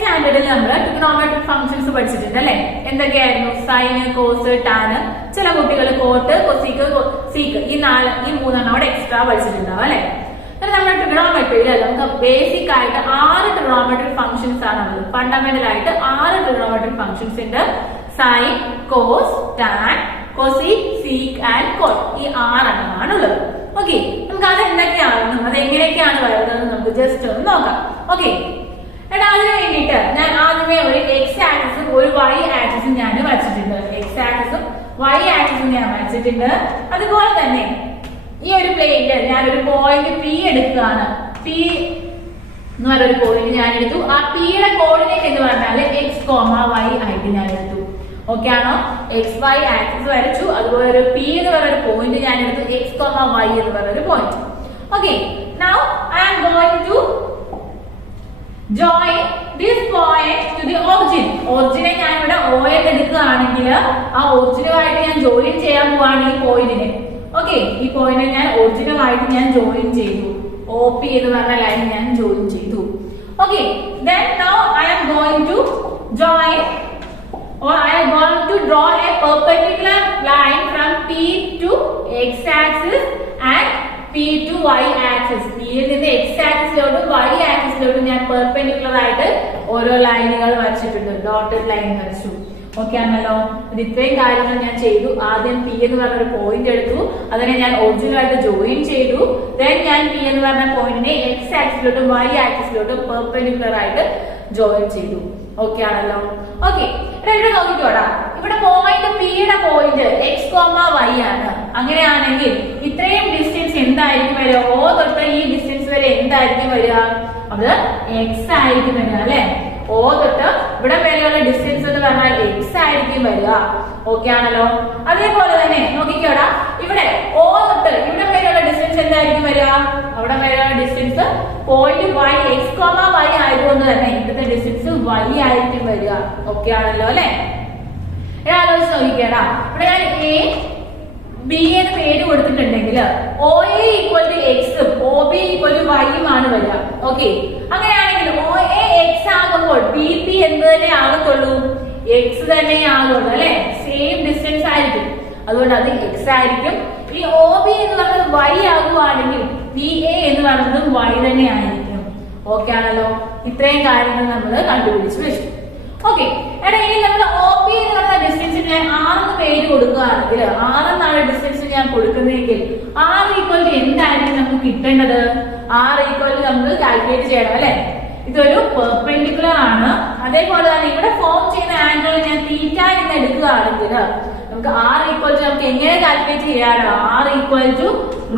സ്റ്റാൻഡേർഡിൽ നമ്മൾ trigonometric functions പഠിച്ചിട്ടുണ്ട് അല്ലെ. എന്തൊക്കെയായിരുന്നു? Sine, cos, tan. ചില കുട്ടികൾ കോട്ട്, കൊസീക്ക്, സീക്ക് ഈ മൂന്നെണ്ണം അവിടെ എക്സ്ട്രാ പഠിച്ചിട്ടുണ്ടാവും അല്ലെ. നമ്മുടെ ട്രിഗണോമെട്രിയിൽ നമുക്ക് ബേസിക് ആയിട്ട് 6 ട്രിഗണോമെട്രിക് ഫംഗ്ഷൻസ് ആണ് ഉള്ളത്. ഫണ്ടമെന്റൽ ആയിട്ട് 6 ട്രിഗണോമെട്രിക് ഫംഗ്ഷൻസ് ഉണ്ട്. Sine, cos, tan, cosec, sec and cot. ഈ 6 എണ്ണമാണ് ഉള്ളത്. ഓക്കെ, നമുക്ക് അത് എന്തൊക്കെയാണെന്നും അത് എങ്ങനെയൊക്കെയാണ് വരുന്നത് നമുക്ക് ജസ്റ്റ് ഒന്ന് നോക്കാം. ഓക്കെ, അതിന് വേണ്ടിയിട്ട് ഞാൻ ആദ്യമേ ഒരു എക്സ് ആക്സിസും ഒരു വൈ ആക്സിസും ഞാൻ വരച്ചിട്ടുണ്ട്. എക്സ് ആക്സിസും വൈ ആക്സിസും ഞാൻ വരച്ചിട്ടുണ്ട്. അതുപോലെ തന്നെ ഈ ഒരു പ്ലേറ്റിൽ ഞാനൊരു പോയിന്റ് പി എടുക്കുകയാണ്. പി എന്ന് പറഞ്ഞൊരു പോയിന്റ് ഞാൻ എടുത്തു. ആ പിയുടെ കോർഡിനേറ്റ് എന്ന് പറഞ്ഞാൽ എക്സ് കോമ വൈ ആയിട്ട് ഞാൻ എടുത്തു. ഓക്കെ ആണോ? എക്സ് വൈ ആക്സിസ് വരച്ചു. അതുപോലെ ഒരു പി എന്ന് പറഞ്ഞൊരു പോയിന്റ് ഞാൻ എടുത്തു. എക്സ് കോമ വൈ എന്ന് പറഞ്ഞൊരു point. Okay, now I am going to join this point to the origin. ഒറിജിനെ ഞാൻ ഇവിടെ O എന്ന് എടുക്കുകയാണെങ്കിൽ ആ ഒറിജിനുമായിട്ട് ഞാൻ ജോയിൻ ചെയ്യാൻ പോവാണ് ഈ പോയിന്റിനെ. ഓക്കെ, ഈ പോയിന്റിനെ ഞാൻ ഒറിജിനുമായിട്ട് ഞാൻ ജോയിൻ ചെയ്തു. OP എന്ന് പറഞ്ഞ ലൈൻ ഞാൻ ജോയിൻ ചെയ്തു. Okay, then now I am going to join or I am going to draw a perpendicular line from P to X axis and P to Y axis. P യിൽ നിന്ന് X ആക്സിസിലോട്ടും Y ആക്സിസിലോട്ടും ഞാൻ perpendicular ആയിട്ട് ഓരോ ലൈനുകൾ വരച്ചിട്ടുണ്ട്. Dotted line വരച്ചു. Okay ആണല്ലോ. ഇത് ഇത്രയും കാര്യങ്ങൾ ഞാൻ ചെയ്തു. ആദ്യം P എന്ന് പറഞ്ഞൊരു പോയിന്റ് എടുത്തു. അതിനെ ഞാൻ ഒറിജിനുമായിട്ട് ജോയിൻ ചെയ്തു. ദെൻ ഞാൻ P എന്ന് പറഞ്ഞ പോയിന്റിനെ X ആക്സിസിലോട്ടും Y ആക്സിസിലോട്ടും പെർപെൻഡിക്കുലർ ആയിട്ട് ജോയിൻ ചെയ്തു. ഓക്കെ ആണല്ലോ. ഓക്കെ, ഇവിടെ നോക്കിക്കോടാ. ഇവിടെ പോയിന്റ് പിയുടെ പോയിന്റ് എക്സ് കോമ വൈ ആണ്. അങ്ങനെയാണെങ്കിൽ ഇത്രയും ഡിസ്റ്റൻസ് എന്തായിരിക്കും വരിക? O തൊട്ട് ഈ ഡിസ്റ്റൻസ് വരെ എന്തായിരിക്കും വരിക? അത് എക്സ് ആയിരിക്കും വരിക അല്ലെ. O തൊട്ട് ഇവിടെ വരെയുള്ള ഡിസ്റ്റൻസ് എന്ന് പറഞ്ഞാൽ എക്സ് ആയിരിക്കും വരിക. ഓക്കെ ആണല്ലോ. അതേപോലെ തന്നെ നോക്കിക്കോടാ, ഇവിടെ O തൊട്ട് ഇവിടെ വരെയുള്ള ഡിസ്റ്റൻസ് എന്തായിരിക്കും വരിക? അവിടെ വരെയുള്ള distance point Y X comma Y ആയതുകൊണ്ട് തന്നെ ഇവിടുത്തെ ഡിസ്റ്റൻസ് വൈ ആയിരിക്കും വരിക. ഓക്കെ ആണല്ലോ അല്ലെ. ആലോചിച്ച് നോക്കിക്കേടാ, ഇവിടെ ഞാൻ എ ബി എന്ന് പേര് കൊടുത്തിട്ടുണ്ടെങ്കിൽ ഒ എ ഈക്വൽ ടു എക്സും ഒ ബി ഈക്വൽ ടു വൈയും ആണ് വരിക. ഓക്കെ, അങ്ങനെയാണെങ്കിൽ ഒ എ എക്സ് ആകുമ്പോൾ ബി പി എന്ത് തന്നെ ആകത്തുള്ളൂ? എക്സ് തന്നെ ആകുള്ളൂ അല്ലെ. സെയിം ഡിസ്റ്റൻസ് ആയിരിക്കും, അതുകൊണ്ട് അത് എക്സ് ആയിരിക്കും. ഈ ഒ ബി എന്ന് പറയുന്നത് വൈ ആകുവാണെങ്കിൽ ബി എ എന്ന് പറയുന്നത് വൈ തന്നെ ആയിരിക്കും. ഓക്കെ ആണല്ലോ. ഇത്രയും കാര്യങ്ങൾ നമ്മൾ കണ്ടുപിടിച്ച് വെച്ചു. ഓക്കെ, എടാ ഇനി നമ്മൾ ഒ പി എന്ന് പറഞ്ഞ ഡിസ്റ്റൻസിന് ഞാൻ 6 എന്ന് പേര് കൊടുക്കുകയാണെങ്കിൽ 6 എന്നാണ് ഡിസ്റ്റൻസ് ഞാൻ കൊടുക്കുന്നതെങ്കിൽ R ഈക്വൽ ടു എന്തായിരിക്കും നമുക്ക് കിട്ടേണ്ടത്? R ഈക്വൽ ടു നമുക്ക് കാൽക്കുലേറ്റ് ചെയ്യണം അല്ലെ. ഇതൊരു പെർപെൻഡിക്കുലർ ആണ്. അതേപോലെ തന്നെ ഇവിടെ ഫോം ചെയ്യുന്ന ആംഗിൾ ഞാൻ തീറ്റ എന്ന് എടുക്കുകയാണെങ്കിൽ നമുക്ക് R ഈക്വൽ ടു നമുക്ക് എങ്ങനെ കാൽക്കുലേറ്റ് ചെയ്യാറ്? R equal to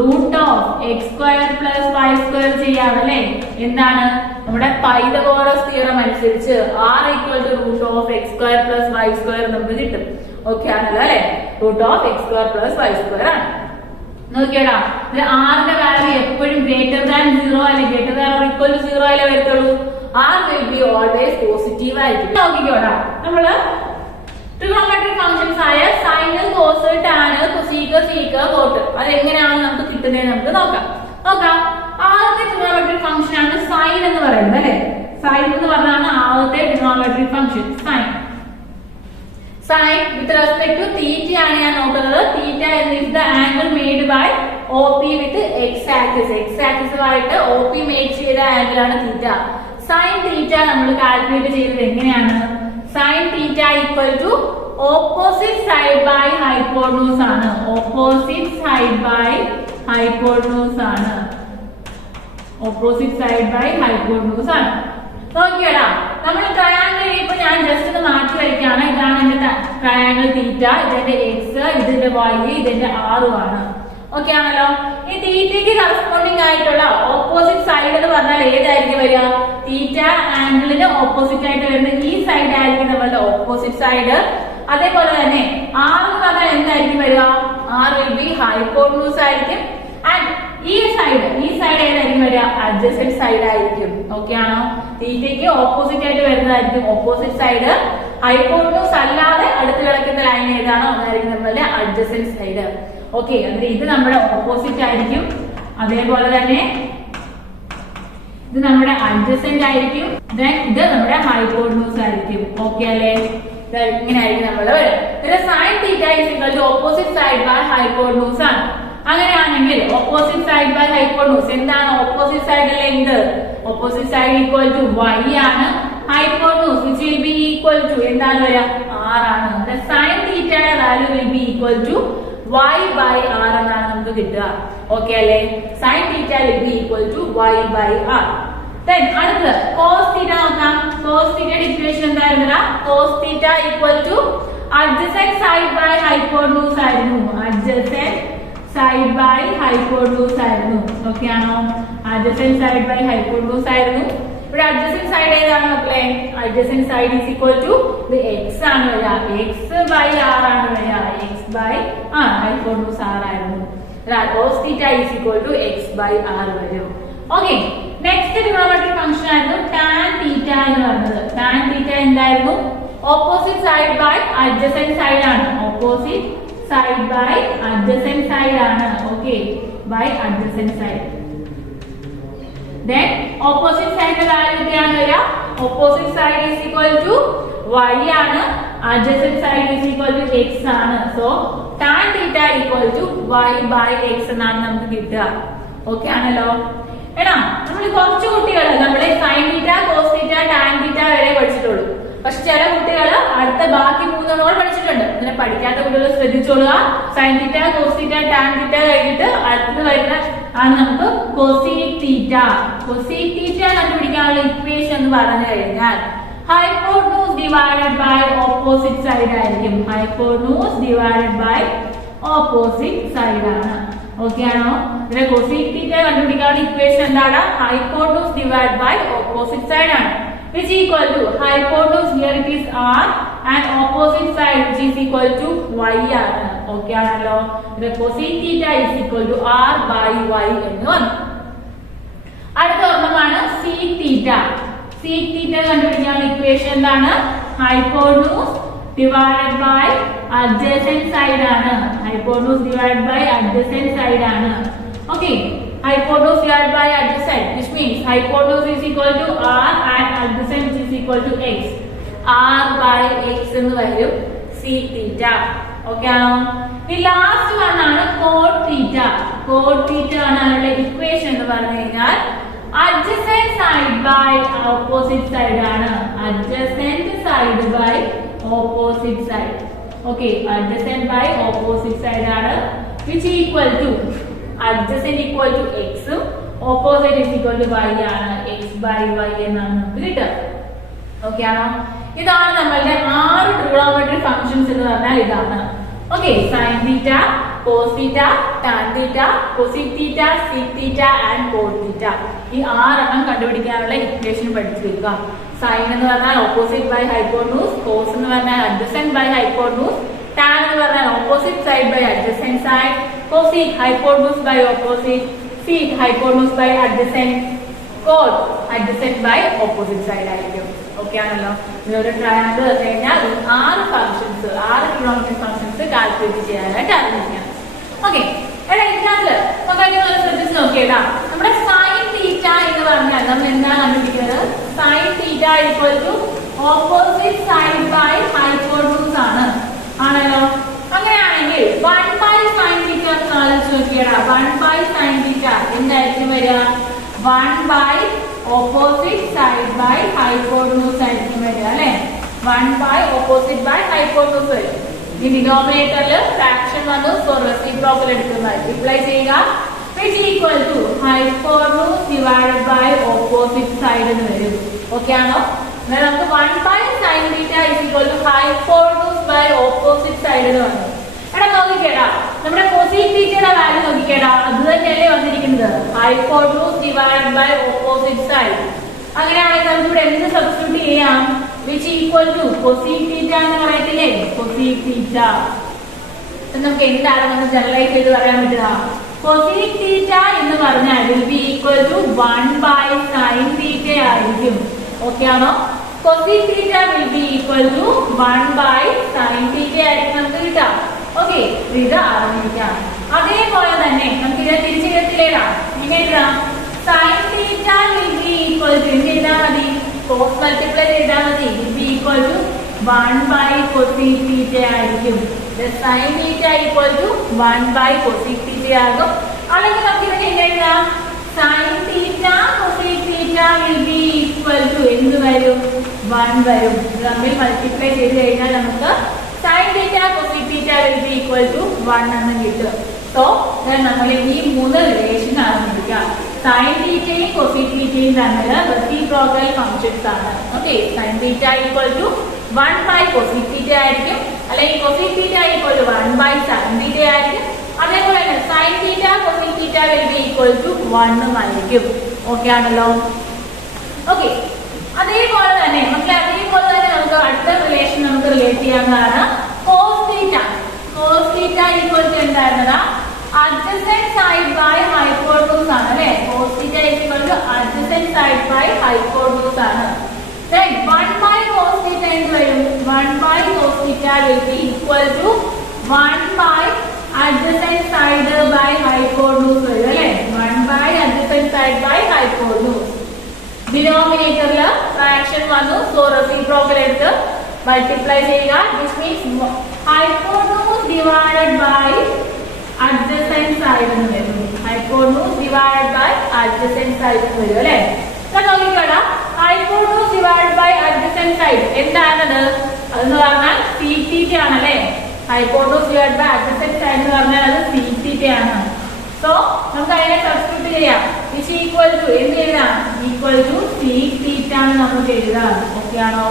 root of X square plus Y square ചെയ്യാം അല്ലെ. എന്താണ് നമ്മുടെ പൈതഗോറസ് തിയറം അനുസരിച്ച് R equal to root of X square plus Y square നമുക്ക് കിട്ടും. ഓക്കെ ആണല്ലോ അല്ലെ. Root of X square plus Y square ആണ്. നോക്കിയടാ, ഇതിൽ ആറിന്റെ വാല്യൂ എപ്പോഴും ഗ്രേറ്റർ ദാൻ 0 അല്ലെ, greater than or equal to 0 അല്ലേ വരത്തുള്ളൂ. R will be always positive ആയിരിക്കും. നോക്കിക്കോടാ, നമ്മള് ട്രിഗണോമെട്രിക് ഫംഗ്ഷൻസ് ആയ sine, cos, tan, cosec, sec, cot അത് എങ്ങനെയാണ് നമുക്ക് കിട്ടുന്നത് നമുക്ക് നോക്കാം. ആദ്യത്തെ ട്രിഗണോമെട്രിക് ഫംഗ്ഷൻ ആണ് സൈൻ എന്ന് പറയുന്നത് അല്ലെ. സൈൻ എന്ന് പറഞ്ഞാണ് ആദ്യത്തെ trigonometric function sine. Sine with respect to theta ആണ് ഞാൻ നോക്കുന്നത്. Theta is the angle made by OP with x axis. x ആക്സിസുമായിട്ട് OP മേക്ക് ചെയ്ത ആംഗിൾ ആണ് തീറ്റ. സൈൻ തീറ്റ നമ്മൾ കാൽക്കുലേറ്റ് ചെയ്തത് എങ്ങനെയാണ്? Sine theta equal to opposite side by hypotenuse ആണ്. ഓപ്പോസിറ്റ് സൈഡ് ബൈ ഹൈപ്പോട്ടന്യൂസ് ആണ്. ഓപ്പോസിറ്റ് സൈഡ് ബൈ ഹൈപ്പോട്ടന്യൂസ് ആണ്. നോക്കിയടാ, നമ്മൾ ട്രയാങ്കിൾ ഇപ്പൊ ഞാൻ ജസ്റ്റ് ഒന്ന് മാറ്റി വരയ്ക്കാണ്. ഇതാണ് എന്റെ ട്രയാങ്കിൾ തീറ്റ, ഇതിന്റെ എക്സ്, ഇതിന്റെ വൈ, ഇതിന്റെ ആറും ആണ്. ഓക്കെ ആണല്ലോ. ഈ തീറ്റയ്ക്ക് കറസ്പോണ്ടിങ് ആയിട്ടുള്ള ഓപ്പോസിറ്റ് സൈഡ് എന്ന് പറഞ്ഞാൽ ഏതായിരിക്കും വരിക? തീറ്റ ആംഗിളിന് ഓപ്പോസിറ്റ് ആയിട്ട് വരുന്ന ഈ സൈഡ് ആയിരിക്കും നമ്മളുടെ ഓപ്പോസിറ്റ് സൈഡ്. അതേപോലെ തന്നെ ആർ എന്ന് പറഞ്ഞാൽ എന്തായിരിക്കും വരിക? ആർ വിൽ ബി ഹൈപ്പോട്ടന്യൂസ് ആയിരിക്കും. ആൻഡ് ഈ സൈഡ് ഏതായിരിക്കും വരിക? അഡ്ജസന്റ് സൈഡ് ആയിരിക്കും. ഓക്കെ ആണോ? തീറ്റയ്ക്ക് ഓപ്പോസിറ്റ് ആയിട്ട് വരുന്നതായിരിക്കും ഓപ്പോസിറ്റ് സൈഡ്. ഹൈപ്പോട്ടന്യൂസ് അല്ലാതെ അടുത്ത് കിടക്കുന്ന ലൈൻ ഏതാണോ അതായിരിക്കും നമ്മളുടെ അഡ്ജസന്റ് സൈഡ്. ഓക്കെ, അതിന് ഇത് നമ്മുടെ ഓപ്പോസിറ്റ് ആയിരിക്കും. അതേപോലെ തന്നെ ഇത് നമ്മുടെ അഡ്ജസന്റ് ആയിരിക്കും, ഇത് നമ്മുടെ ഹൈപ്പോട്ടന്യൂസ് ആയിരിക്കും. ഓക്കെ അല്ലേ? ഇങ്ങനെ ആയിരിക്കും നമ്മള് sine theta is equal to opposite side by hypotenuse ആണ്. അങ്ങനെയാണെങ്കിൽ ഓപ്പോസിറ്റ് സൈഡ് ബൈ ഹൈപ്പോട്ടന്യൂസ് എന്താണ്? ഓപ്പോസിറ്റ് സൈഡിലെ എന്ത്? Opposite side equal to y ആണ്. Hypotenuse which will be equal to എന്താണ് വരിക? r ആണ്. സൈൻ തീറ്റയുടെ value will be equal to y by r എന്നാണ് നമുക്ക് കിട്ടുക. ഓക്കെ അല്ലേ? Sine theta will be equal to y by r. Then അടുത്തത് cos theta നോക്കാം. cos theta ഇക്വേഷൻ എന്തായിരുന്നു? cos theta equal to adjacent side by hypotenuse ആയിരുന്നു. adjacent side by hypotenuse ആയിരുന്നു. Okay ആണോ? adjacent side by hypotenuse ആയിരുന്നു. ഇവിടെ adjacent side ഏതാണ് മക്കളെ? adjacent side is equal to the x ആണ് വരിക. x by r ആണ് വരിക. x by hypotenuse r ആയിരുന്നു. cos theta is equal to x by r വരും. ഓക്കെ, നെക്സ്റ്റ് ട്രിഗണോമെട്രിക് ഫംഗ്ഷൻ ആയിരുന്നു tan തീറ്റ എന്ന് പറഞ്ഞത്. tan തീറ്റ എന്തായിരുന്നു? Opposite side by adjacent side ആണ്. Opposite side by adjacent side ആണ്. Okay, by adjacent side. Then opposite side value എത്രയാണ് വരിക? opposite side is equal to y ആണ്. adjacent side is equal to x ആണ്. so tan theta equal to y by x എന്നാണ് നമുക്ക് കിട്ടുക. Okay ആണല്ലോ? എടാ, നമ്മൾ കുറച്ച് കുട്ടികൾ നമ്മള് sin theta, cos theta, tan theta വരെ പഠിച്ചിട്ടുള്ളൂ. പക്ഷെ ചില കുട്ടികൾ അടുത്ത ബാക്കി മൂന്നെണ്ണോട് പഠിച്ചിട്ടുണ്ട്. അങ്ങനെ പഠിക്കാത്ത കുട്ടികൾ ശ്രദ്ധിച്ചോളുക. sin theta, cos theta, tan theta കഴിഞ്ഞിട്ട് അടുത്ത് വരുന്ന ആണ് നമുക്ക് cosec theta. cosec theta കണ്ടുപിടിക്കാനുള്ള ഇക്വേഷൻ എന്ന് പറഞ്ഞു കഴിഞ്ഞാൽ hypotenuse divided by opposite side ആയിരിക്കും. hypotenuse divided by opposite side ആണ്. ഓക്കെ ആണോ? ഇതിലെ cosec theta കണ്ടുപിടിക്കാനുള്ള ഇക്വേഷൻ എന്താണ്? hypotenuse divided by opposite side ആണ്. which equal to hypotenuse here it is r and opposite side which is equal to y ആണ്. Okay ആണല്ലോ? ഇതിലെ cosec theta is equal to r by y എന്ന് വന്നു. അടുത്ത ഒരെണ്ണമാണ് sec theta. sec theta കണ്ടുപിടിക്കാനുള്ള equation എന്താണ്? hypotenuse divided by adjacent side ആണ്. hypotenuse divided by adjacent side ആണ്. okay, hypotenuse divided by adjacent which means hypotenuse is equal to r and adjacent is equal to x. r by x എന്ന് വരും sec theta. Okay ആണോ? ഈ last one ആണ് cot theta. cot theta ആണ് അതിന്റെ equation എന്ന് പറഞ്ഞു കഴിഞ്ഞാൽ adjacent side by opposite side ആണ്. adjacent side by opposite side. okay, adjacent by opposite side ആണ്. which equal to adjacent equal to x, opposite is equal to y ആണ്. x by y എന്നാണ് നമുക്ക് കിട്ടുക. Okay ആണോ? ഇതാണ് നമ്മളുടെ 6 trigonometric functions എന്ന് പറഞ്ഞാൽ ഇതാണ്. Okay, sin theta, cos theta, tan theta, cosec theta, sec theta and cot theta. ഈ 6 എണ്ണം കണ്ടുപിടിക്കാനുള്ള ഇക്വേഷൻ പഠിച്ചു വെക്കുക. sin എന്ന് പറഞ്ഞാൽ opposite by hypotenuse, cos എന്ന് പറഞ്ഞാൽ adjacent by hypotenuse, tan എന്ന് പറഞ്ഞാൽ opposite side by adjacent side, cosec hypotenuse by opposite, sec hypotenuse by adjacent, cot adjacent by opposite side ആയിരിക്കും. ഓക്കെ ആണല്ലോ? ഇതൊരു ട്രയാങ്കിൾ കഴിഞ്ഞാൽ 6 ഫംഗ്ഷൻസ്, 6 ട്രിഗണോമെട്രിക് ഫംഗ്ഷൻസ് കാൽക്കുലേറ്റ് ചെയ്യാനായിട്ട് അറിഞ്ഞിരിക്കണം. ഓക്കെ, എടാ ഇതിനകത്ത് നമുക്ക് ശ്രദ്ധിച്ച് നോക്കിയടാ. നമ്മുടെ sin theta എന്ന് പറഞ്ഞാൽ നമ്മൾ എന്താണ് കണ്ടുപിടിക്കുന്നത്? sin theta equal to opposite side by hypotenuse ആണ്. ആണല്ലോ? അങ്ങനെയാണെങ്കിൽ 1 by sin theta ആലോചിച്ച് നോക്കിയടാ. 1 by sin theta എന്തായിരിക്കും വരിക? 1 by opposite side by hypotenuse ആയിരിക്കും വരിക അല്ലെ? 1 by opposite by hypotenuse വരും. ഈ ഡിനോമിനേറ്ററിൽ ഫ്രാക്ഷൻ വന്നു, സോ റെസിപ്രോക്കൽ എടുക്കുന്നത് മൾട്ടിപ്ലൈ ചെയ്യുക. which equal to hypotenuse divided by opposite side എന്ന് വരും. ഓക്കെ ആണോ? എന്നാൽ നമുക്ക് 1 by sin theta is equal to hypotenuse by opposite side എന്ന് വന്നു. എടാ നോക്കിക്കേടാ, നമ്മുടെ cosec theta വാല്യൂ നോക്കിക്കേടാ, അത് തന്നെയല്ലേ വന്നിരിക്കുന്നത്? hypotenuse divided by opposite side. അങ്ങനെയാണെങ്കിൽ നമുക്ക് ഇവിടെ എന്ത് സബ്സ്റ്റിറ്റ്യൂട്ട് ചെയ്യാം? which equal to cosec theta എന്ന് പറയത്തില്ലേ? cosec theta നമുക്ക് എന്താണ് നമുക്ക് ജനറലൈസ് ചെയ്ത് പറയാൻ പറ്റുക? cosec theta എന്ന് പറഞ്ഞാൽ will be equal to 1 by sin theta ആയിരിക്കും. ഓക്കെ ആണോ? cosec theta will be equal to 1 by sin theta ആയിരിക്കും നമുക്ക് കിട്ടാം. ഓക്കെ, ഇത് അറിഞ്ഞിരിക്കാം. അതേപോലെ തന്നെ നമുക്ക് ഇത് തിരിച്ചെഴുത്തില്ലേടാ. ഇങ്ങനെ എഴുതാം sin theta will be equal to എന്ത് ചെയ്താൽ മതി cos മൾട്ടിപ്ലൈ ചെയ്താൽ മതി will be equal to 1 by cosec theta ആയിരിക്കും. sin theta equal to 1 by cosec theta ആകും. അല്ലെങ്കിൽ നമുക്ക് ഇവിടെ എഴുതാം sin theta cosec theta will be equal to എന്ത് വരും 1 വരും. തമ്മിൽ മൾട്ടിപ്ലൈ ചെയ്ത് കഴിഞ്ഞാൽ നമുക്ക് sin theta cosec theta will be equal to 1 എന്ന് കിട്ടും. സോ നമ്മൾ ഈ മൂന്ന് റിലേഷൻ അറിഞ്ഞിരിക്കാം. sin theta cosec theta തമ്മിൽ റെസിപ്രോക്കൽ ഫങ്ക്ഷൻസ് ആണ്. Okay sin theta equal to 1 by cosec theta ആയിരിക്കും. അല്ലെങ്കിൽ cosec theta equal to 1 by sin theta ആയിരിക്കും. അതേപോലെ തന്നെ sin theta cosec theta will be equal to 1 ആയിരിക്കും. ഓക്കേ ആണല്ലോ. ഓക്കേ അതേപോലെ തന്നെ നമുക്ക് അടുത്ത റിലേഷൻ നമുക്ക് റിലേറ്റ് ചെയ്യാവുന്നതാണ് cos theta. cos theta equal to എന്തായിരുന്നതാ adjacent side by hypotenuse ആണ് അല്ലേ. cos theta equal to adjacent side by hypotenuse ആണ്. then 1 by cos theta എന്ത് വരും 1 by cos theta will be equal to 1 by adjacent side by hypotenuse വരും അല്ലേ. 1 by adjacent side by hypotenuse. ഡിനോമിനേറ്ററിൽ fraction വന്നു. So reciprocal എടുത്ത് multiply ചെയ്യുക. This means hypotenuse divided by adjacent side എന്ന് വരും. Hypotenuse divided by adjacent side എന്ന് വരും അല്ലേ. നോക്കിക്കോടാ hypotenuse divided by adjacent side എന്താണത് അതെന്ന് പറഞ്ഞാൽ sec theta ആണല്ലേ. Hypotenuse divided by adjacent side എന്ന് പറഞ്ഞാൽ അത് sec theta ആണ്. സോ നമുക്ക് അതിനെ സബ്സ്റ്റിറ്റ്യൂട്ട് ചെയ്യാം. വിച്ച് ഈക്വൽ ടു എന്ത് എഴുതാം ഈക്വൽ ടു sec theta എന്ന് നമുക്ക് എഴുതാം. ഓക്കെ ആണോ.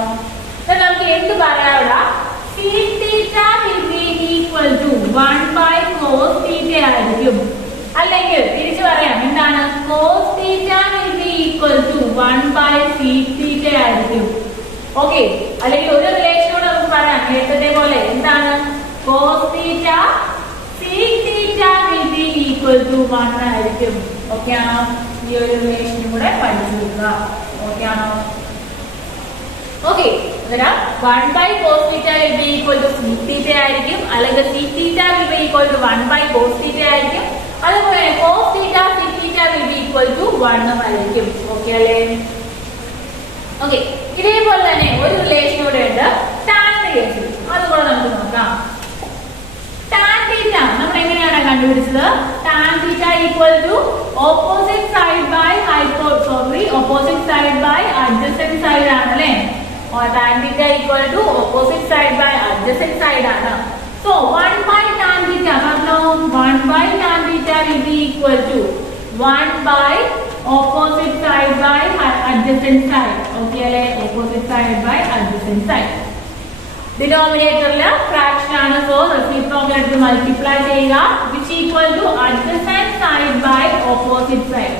നമുക്ക് എന്ത് പറയാം sec theta will be equal to 1 by cos theta ആയിരിക്കും. അല്ലെങ്കിൽ തിരിച്ചു പറയാം എന്താണ് cos theta will be equal to 1 by sec theta ആയിരിക്കും. ഓക്കെ അല്ലെങ്കിൽ ഒരു റിലേഷനോട് നമുക്ക് പറയാം നേരത്തെ പോലെ എന്താണ് cos theta sec theta will be equal to 1 ആയിരിക്കും. ഓക്കെ ആണോ. ഈ ഒരു റിലേഷനും കൂടെ പഠിച്ചു വെക്കുക. ഓക്കെ ആണോ. Okay 1 by cos theta will be equal to sec theta ആയിരിക്കും. അല്ലെങ്കിൽ sec theta will be equal to 1 by cos theta ആയിരിക്കും. അതുപോലെ cos theta sec theta will be equal to 1 ആയിരിക്കും. ഓക്കെ അല്ലേ. ഓക്കെ ഇതേപോലെ തന്നെ ഒരു റിലേഷൻ കൂടെ ഉണ്ട് tan കേസിൽ. അതുപോലെ നമുക്ക് നോക്കാം. tan theta നമ്മൾ എങ്ങനെയാണ് കണ്ടുപിടിച്ചത് tan theta equal to opposite side by opposite side by adjacent side ആണല്ലേ. tan theta equal to opposite side by adjacent side ആണ്. so 1 by tan theta പറഞ്ഞോ 1 by tan theta will be equal to 1 by opposite side by adjacent side. okay അല്ലേ. opposite side by adjacent side. ഡിനോമിനേറ്ററിൽ fraction ആണ്. So reciprocal എടുത്ത് multiply ചെയ്യുക. Which equal to adjacent side by opposite side.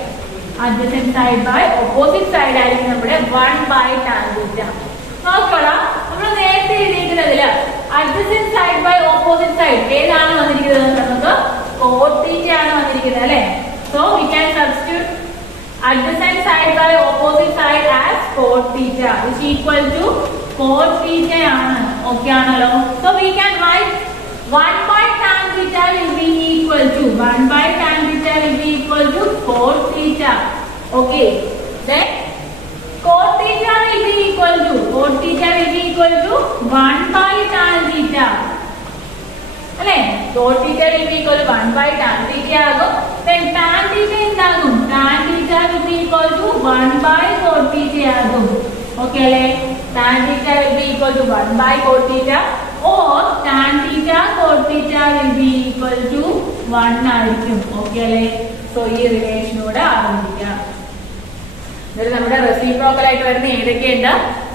Adjacent side by opposite side ആയിരിക്കും നമ്മുടെ 1 by tan theta. നോക്കണം നമ്മൾ നേരത്തെ എഴുതിയിരിക്കുന്നതില് adjacent side by opposite side ഏതാണ് വന്നിരിക്കുന്നത് നമുക്ക് cot theta ആണ് വന്നിരിക്കുന്നത് അല്ലേ. So we can substitute adjacent side by opposite side as cot theta which equal to cot theta ആണ്. ഓക്കെ ആണല്ലോ. So we can write 1 by tan theta will be equal to 1 by tan theta will be equal to cot theta. okay then cot theta will be equal to 1 by tan theta അല്ലേ. cot theta will be equal to 1 by tan theta ആകും. then tan theta എന്താകും tan theta will be equal to 1 by cot theta ആകും. Okay അല്ലേ. tan theta will be equal to 1 by cot theta or tan theta cot theta will be equal to 1 ആയിരിക്കും. Okay അല്ലേ. So ഈ റിലേഷനോട് ആരംഭിക്കാം. എന്നിട്ട് നമ്മുടെ reciprocal ആയിട്ട് വരുന്ന ഏതൊക്കെയുണ്ട്